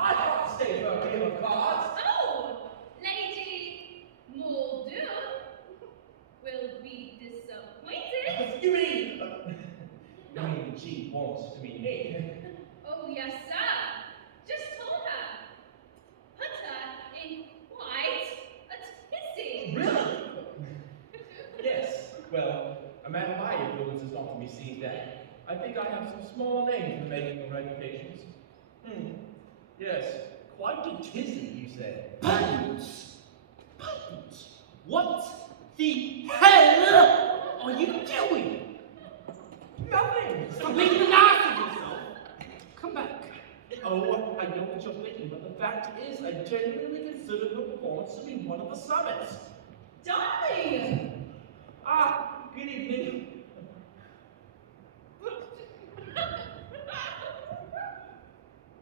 I can't stay for a game of cards. Oh, Lady Muldoon will be disappointed. You mean she wants to meet me? Oh, yes, sir. Just told her. Put her in quite a tizzy. Really? Yes. Well, a man of my influence is not to be seized at. I think I have some small names for making the reputations. Yes. Quite a tizzy, you said. Buttons! Buttons! What the hell are you doing? Nothing! Stop making an ass of yourself! Come back. Oh, I know what you're thinking, but the fact is, I genuinely consider your performance to be one of the summits. Darling! Ah, good evening.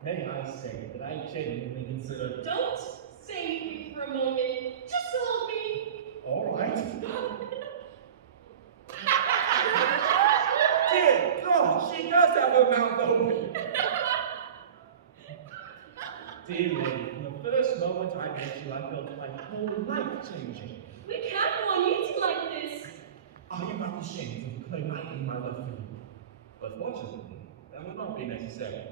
May I say that I genuinely consider... Don't say anything for a moment. Just hold me. All right. Dear Oh, she does have her mouth open. Dear lady, from the first moment I met you, I felt my whole life changing. We can't go on eating like this. Are you not ashamed of claiming my love for you? But fortunately, that will not be necessary.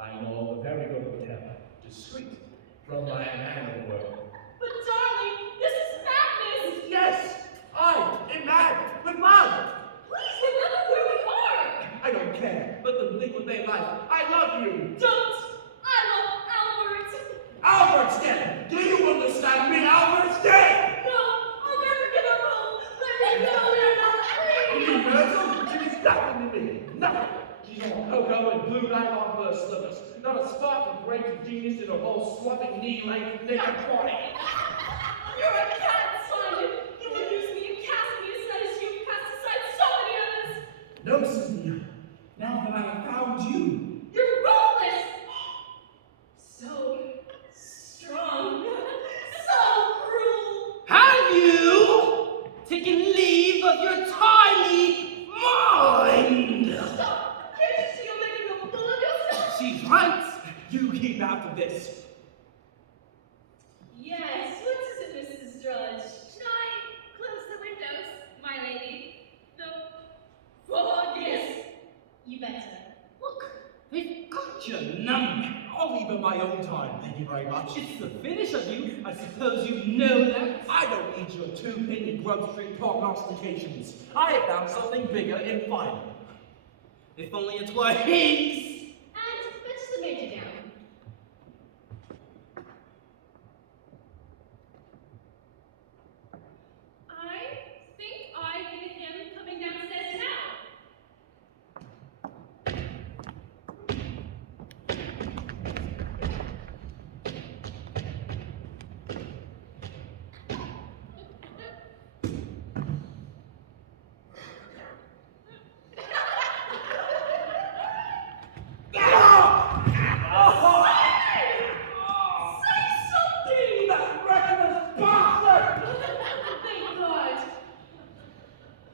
I know of a very good hotel, discreet, run by a man of the world. But darling, this is madness. Yes, I am mad with love. Please remember where we are. I don't care. Let them think what they like. I love you. Don't. I love Albert. Albert's dead. Do you understand me? Albert's dead. No, I'll never give up hope. Let me go, Leonard, please. Myrtle, she's nothing to me. Nothing. She's all cocoa and blue nylon for her slippers. Not a spark of great genius in her whole swapping knee-length naked body. You're a cat, Simon. You will use me and cast me aside as you've cast aside so many others. No, Cynthia. Now that I have found you. You're ruthless. So strong. So cruel. Have you taken leave of your tiny mind? Stop. Can't you see you're making a fool of yourself? She's right. You keep after this. Yes, what is it, Mrs. Drudge? Should I close the windows, my lady? The fog is. You better. Look, they've got your number. I'll leave at my own time, thank you very much. It's the finish of you. I suppose you know that. I don't need your two-penny Grub Street prognostications. I have found something bigger and finer. If only it were his. And fetch the major down. I think I hear him coming downstairs now.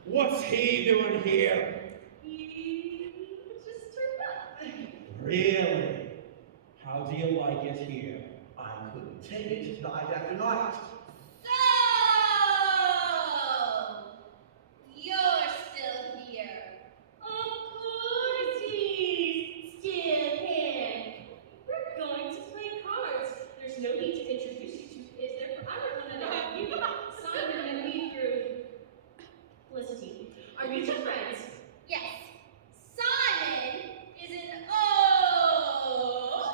What's he doing here? He just turned up. Really? How do you like it here? I couldn't take it night after night. So, you're still here. Of course he's still here. We're going to play cards. There's no need to introduce you to, is there? I would want to know you, Simon, and me through Felicity. Are you two friends? Yes. Simon is an old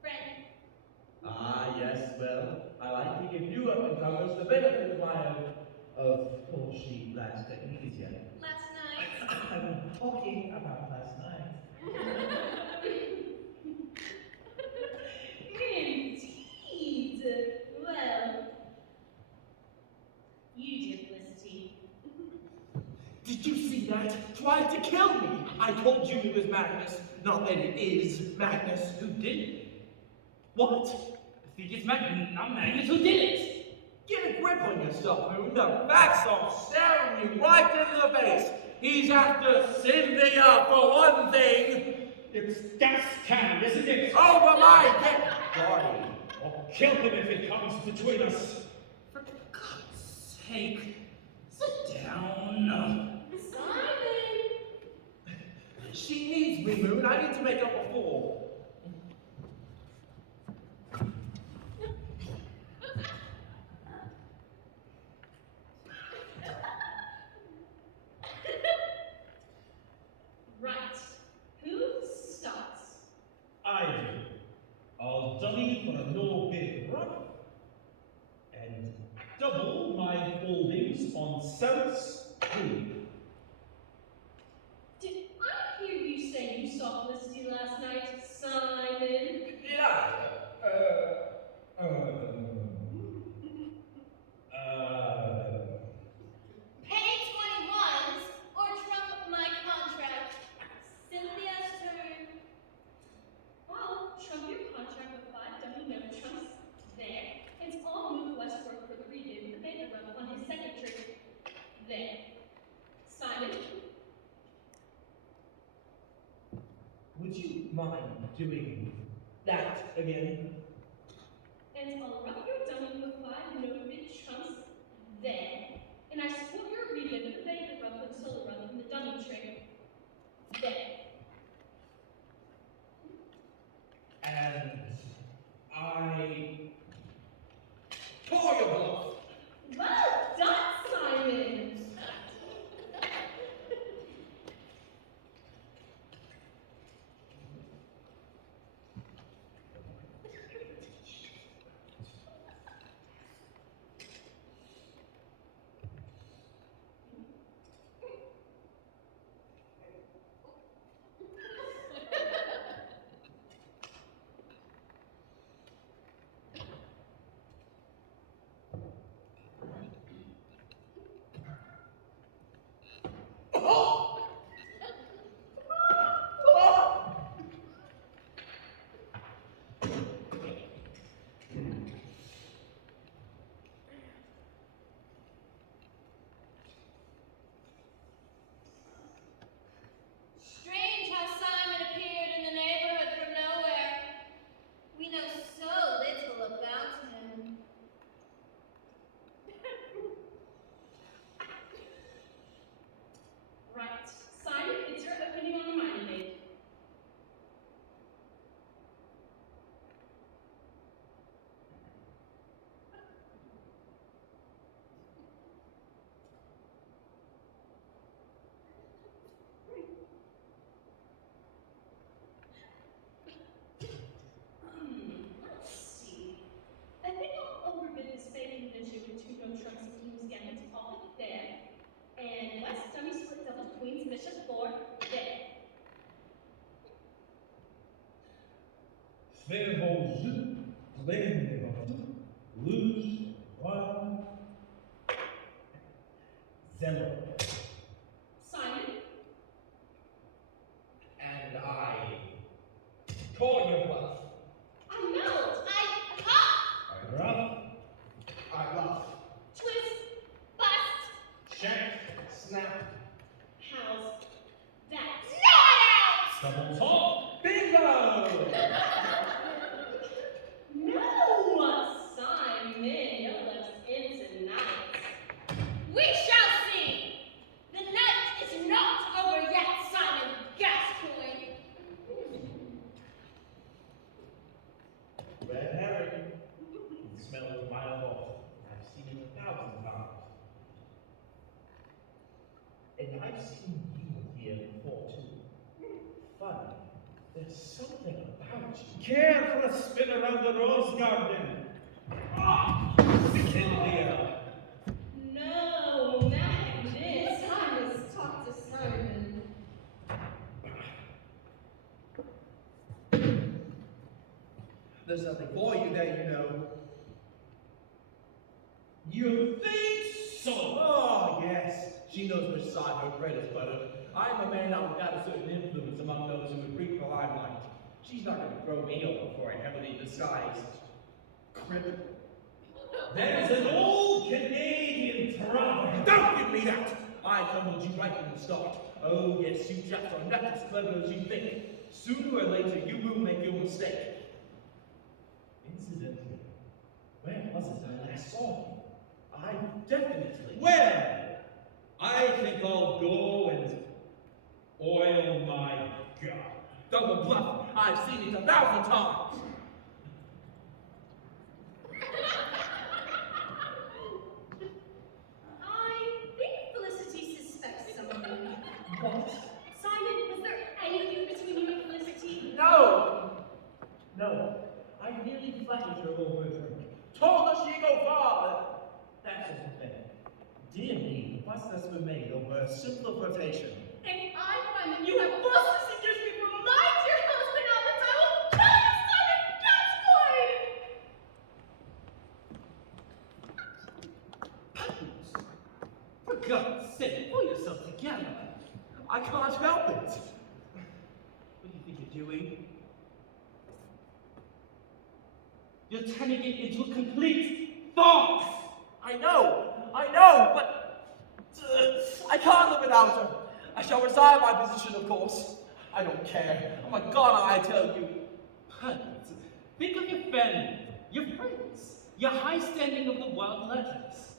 friend. Ah, yes, well, I like to give you up-and-comers the benefit of my poor sheep last amnesia. Last night. I'm talking about last night. Indeed. Well, you did, Felicity. Did you see that? Tried to kill me. I told you it was Magnus. Not that it is Magnus. Who did it? What? I think it's not Magnus who did it. Get a grip on yourself, Moon. The facts are staring you right in the face. He's after Cynthia for one thing. It's gas cannon, isn't it? Over my dead body. I'll kill him if it comes between us. For God's sake, sit down. Simon! She needs me, Moon. I need to make up a fool. Right. Who starts? I do. I'll dummy for a no bid run and double my holdings on South's Queen. Did I hear you say you saw Felicity last night, mind doing that again? And I'll rub your dummy with 5 no big chunks there. And I support your obedience with the banker rub and solo rub and the dummy trick there. And I call your bluff. Well done, Simon! Strange how Simon appeared in the neighborhood from nowhere. We know so little about him. Right. Simon, it's your opinion on the mining aid. Let's see. I think I'll overbid this fake adventure with 2 no trunks and King's Gambit off it there. And West dummy split double Queen's Bishop 4 there. Fairhold jeu, plein lose, 1, 0. Simon, And I call your bluff. I know. I bluff, I bluff. Twist, bust, check, Snap. house, that. double top, Bingo! No, Simon, you're left in tonight. We shall see! The night is not over yet, Simon Gascoigne! Red herring. The smell of my off. I've seen it 1,000 times. And I've seen you here before too. Funny. There's something about you. care for a spin around the rose garden. Ah! Cynthia. No, Magnus, I must talk to Simon. There's nothing for you there, you know. You think so? Oh, yes. She knows which side her bread is buttered. I'm a man now without a certain influence among those who would reap the limelight. She's not going to throw me over for a heavily disguised criminal. There's an old Canadian proverb. Don't give me that! I tumbled you right from the start. Oh, yes, you chaps are not as clever as you think. Sooner or later, you will make your mistake. Incidentally, where was it I last saw you? I definitely... Well, I think I'll go and oil my gun. Double bluff! I've seen it 1,000 times! I think Felicity suspects something. What? Simon, was there anything between you and Felicity? No! No. I merely flattered her over a drink. Told her she'd go far, that sort of thing. Dear me, the fuss that's been made over a simple flirtation. And I find that you have falsely seduced me from my dear husband, Albert. I will kill you, Simon Gascoigne! For God's sake, pull yourself together. I can't help it. What do you think you're doing? You're turning it into a complete farce! I know, but I can't live without her. I shall resign my position, of course. I don't care. I'm gonna, I tell you. Puppets, think of your family, your friends, your high standing of the wild letters.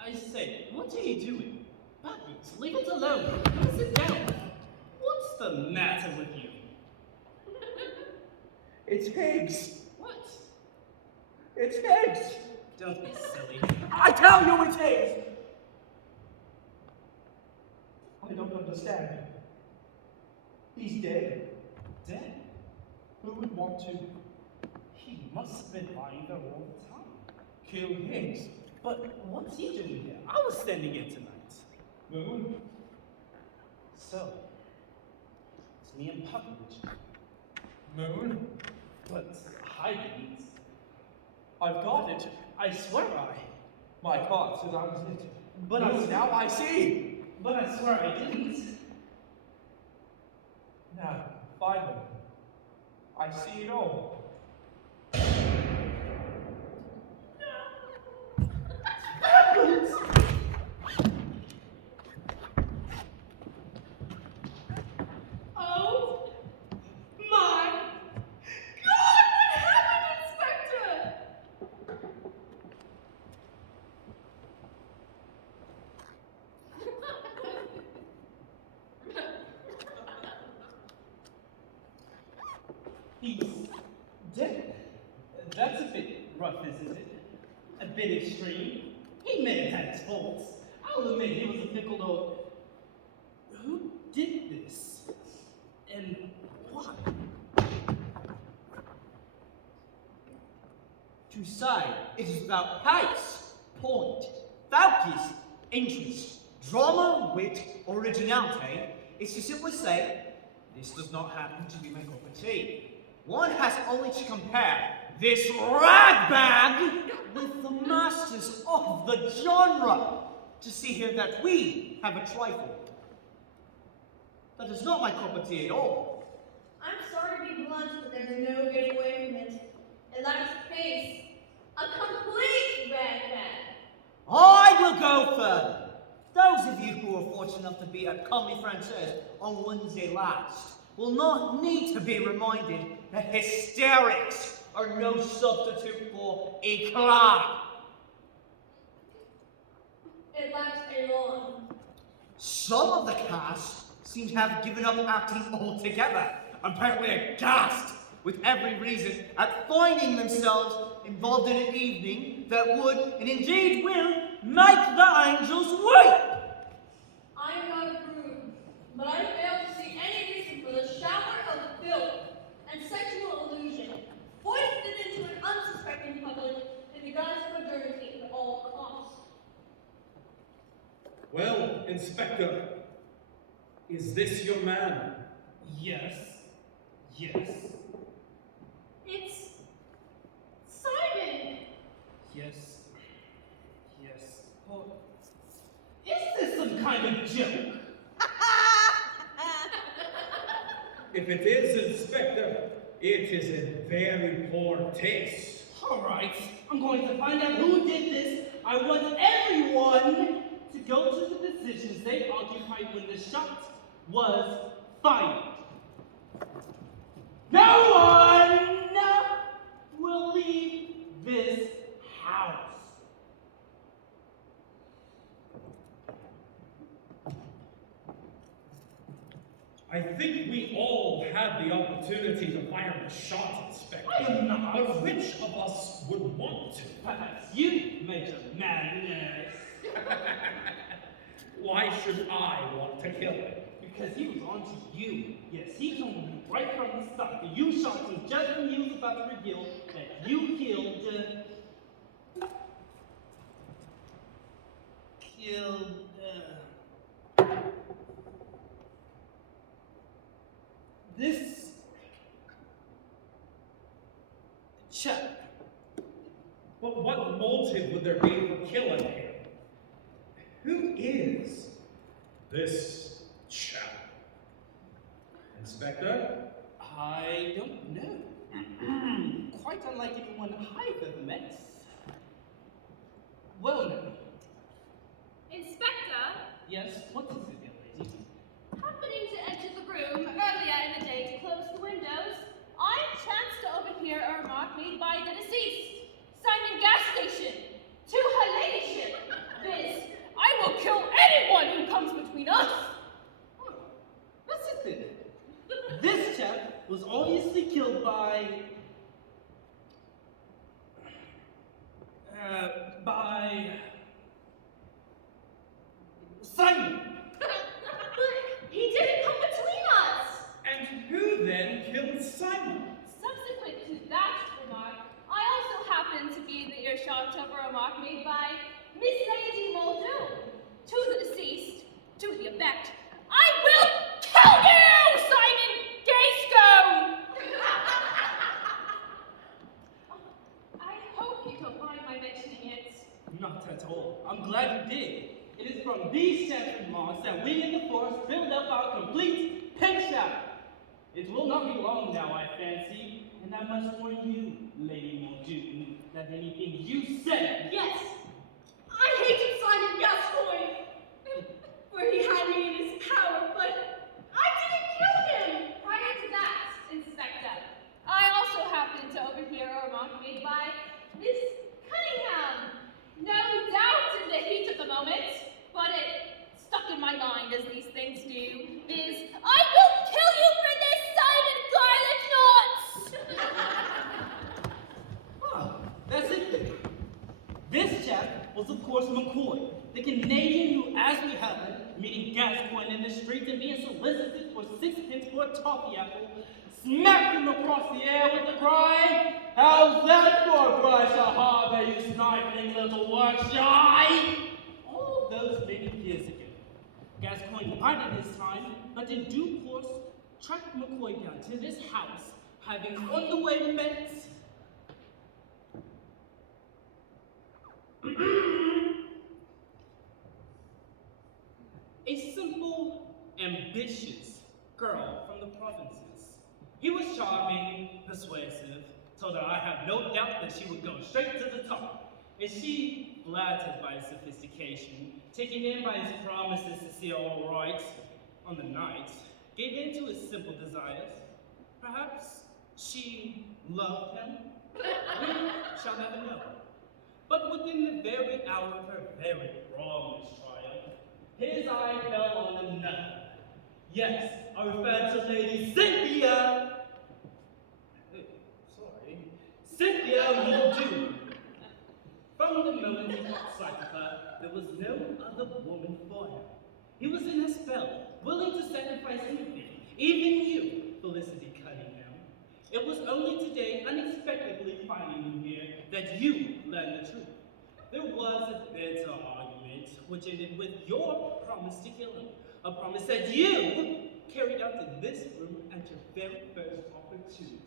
I say, what are you doing? Puppets, leave it alone. Sit down. What's the matter with you? It's pigs. What? It's pigs. Don't be silly. I tell you it's pigs. I don't understand. He's dead. Dead? Who would want to He must have been lying there all the time. kill pigs? But what's he doing here? I was standing in tonight. Moon? So, it's me and Puppet. Moon? But I didn't. I've got it. I swear I. My heart says I was it. But Moon, now I see. But I swear I didn't. Now, finally, I see it all. Oh my God! What happened, Inspector? He's dead. That's a bit rough, isn't it? A bit extreme. He may have had his faults. I'll admit he was a fickle dog. Who did this? And why? To say it is without pace, point, focus, interest, drama, wit, originality is to simply say, this does not happen to be my cup of tea. One has only to compare this ragbag with the masters of the genre to see here that we have a trifle. That is not my cup of tea at all. I'm sorry to be blunt, but there's no getting away from it. It lacks pace. A complete ragman. I will go further. Those of you who were fortunate enough to be at Comedy Française on Wednesday last will not need to be reminded that hysterics are no substitute for eclat. It lacks elan. Some of the cast seem to have given up acting altogether, apparently aghast with every reason at finding themselves involved in an evening that would, and indeed will, make the angels weep. I am not a prude, but I fail to see any reason for the shower of filth and sexual illusion foisted into an unsuspecting public in the guise of modernity at all costs. Well, Inspector, is this your man? Yes. Yes. It's Simon. Yes. Yes. Oh. Is this some kind of joke? If it is, Inspector, it is in very poor taste. Alright, I'm going to find out who did this. I want everyone to go to the positions they occupied when the shot was fired. No one will leave this house. I think we all had the opportunity to fire the shot, Inspector. I am not. But which of us would want to? Perhaps you, Major Madness. Why should I want to kill him? Because he was on to you. Yes, he told me right from the start that you shot him just when he was about to reveal that you killed this chap. But what motive would there be for killing him? Who is this chap? Inspector? I don't know. Quite unlike anyone I've ever met. Well, now. Inspector, Yes, what is it, young lady? happening to enter the room early the gas station. To her ladyship. Viz. I will kill anyone who comes between us. Oh, that's it then. This chap was obviously killed by Simon. He didn't come between us. And who then killed Simon? Subsequent to that remark, I also happened to be in the earshot of a remark made by Miss Lady Muldoon to the deceased, to the effect, I will kill you, Simon Gayscone! I hope you don't mind my mentioning it. Not at all. I'm glad you did. It is from these chance remarks that we in the forest build up our complete picture. It will not be long now, I fancy, and I must warn you, Lady Muldoon, that anything you say. Yes, I hated Simon Gascoigne, for he had me in his power, but I didn't kill him. Prior to that, Inspector, I also happened to overhear a remark made by Miss Cunningham. No doubt in the heat of the moment, but it stuck in my mind as these things do, is I will kill you for this Simon Garlic Knots! Oh, that's it then. This chap was of course McCoy, the Canadian who, as we heard, meeting Gascoigne in the street and being solicited for 6 pence for a toffee apple, smacked him across the air with the cry, "How's that for a price of harbor, you sniping little work-shy?" All those many years ago. Gascoigne bided his time, but in due course tracked McCoy down to this house, having on the way met a simple, ambitious girl from the provinces. He was charming, persuasive, told her I have no doubt that she would go straight to the top. And she, flattered by his sophistication, taken in by his promises to see her all right on the night, gave in to his simple desires. Perhaps she loved him? We shall never know. But within the very hour of her very wrongless triumph, his eye fell on another. Yes, I refer to Lady Cynthia. Cynthia Muldoon. From the moment he caught sight of her, there was no other woman for him. He was in a spell, willing to sacrifice anything, even you, Felicity Cunningham. It was only today, unexpectedly finding you here, that you learned the truth. There was a bitter argument, which ended with your promise to kill him. A promise that you carried out in this room at your very first opportunity.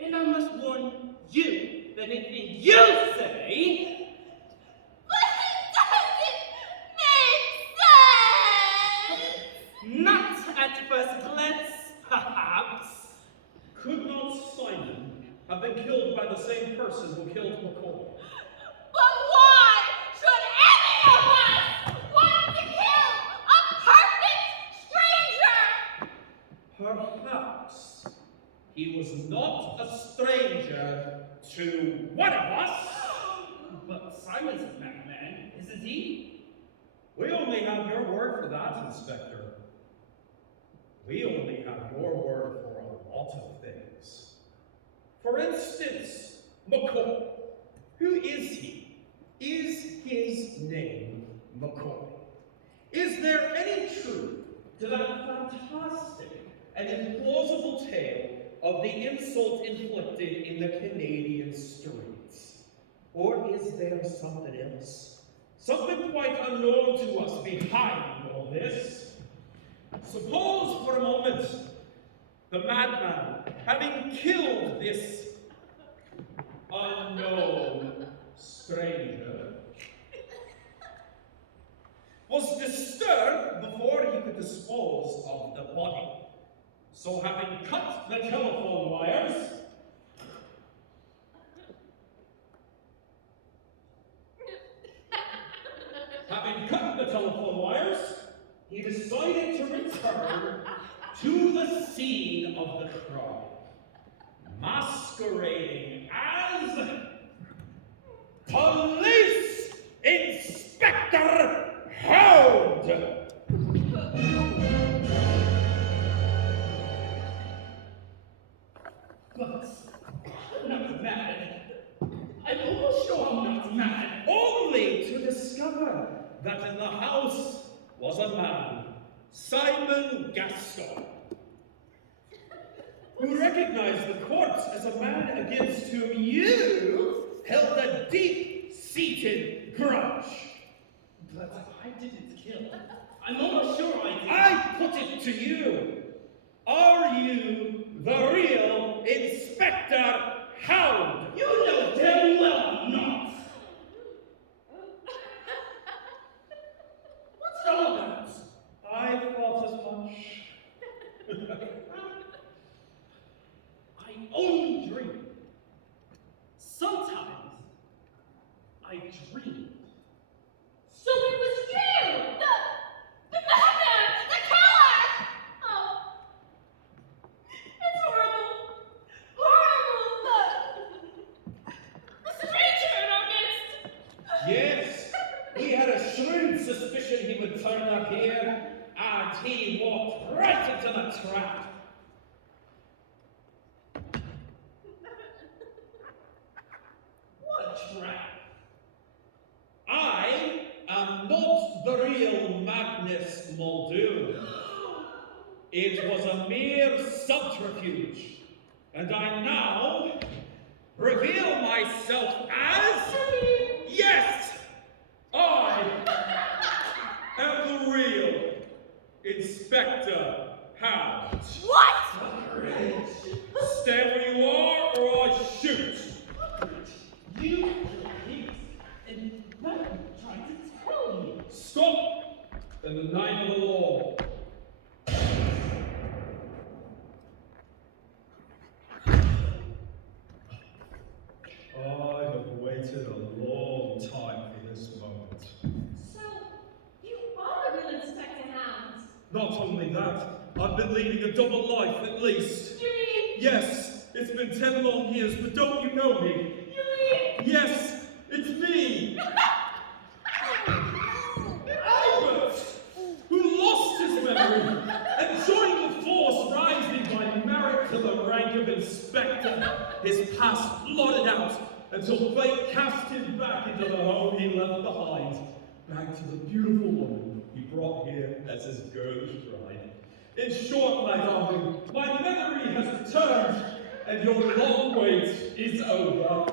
And I must warn you that anything you say... But it doesn't make sense! Not at first glance, perhaps. Could not Simon have been killed by the same person who killed McCoy? But why should any of us want to kill a perfect stranger? Perhaps he was not a stranger to one of us. But Simon's a madman, isn't he? We only have your word for that, Inspector. We only have your word for a lot of things. For instance, McCoy. Who is he? Is his name McCoy? Is there any truth to that fantastic and implausible tale of the insult inflicted in the Canadian streets? Or is there something else? Something quite unknown to us behind all this? Suppose for a moment the madman, having killed this unknown stranger, was disturbed before he could dispose of the body. So having cut the telephone wires, he decided to return to the scene of the crime, masquerading as Police Inspector Hound! But I'm not mad. I'm almost sure I'm not mad. Only to discover that in the house was a man, Simon Gaston, who recognized the corpse as a man against whom you held a deep-seated grudge. But I didn't kill. I'm almost sure I did. I put it to you. Are you the real Inspector Hound? You know damn well I'm not. What's it all about? I thought as much. I only dream. Sometimes I dream. So it was you! The madman! The killer! Oh. It's horrible. Horrible! The stranger in our midst! Yes, we had a shrewd suspicion he would turn up here, and he walked right into the trap. What trap? I am not the real Magnus Muldoon. It was a mere subterfuge, and I now reveal myself as... Yes! I am the real Inspector Hound. What? Stand where you are, or I shoot. You killed pigs, and what are you trying to tell me? Stop! In the name of the law. I have waited a long time for this moment. So, you are the real Inspector Hound. Not only that, I've been leading a double life at least. You mean? Yes, it's been 10 long years, but don't you know me? You mean? Yes, it's me! Albert! Who lost his memory and joined the force, rising by merit to the rank of Inspector, his past blotted out until fate cast him back into the home he left behind, back to the beautiful woman he brought here as his girlish bride. In short, my darling, my memory has returned, and your long wait is over.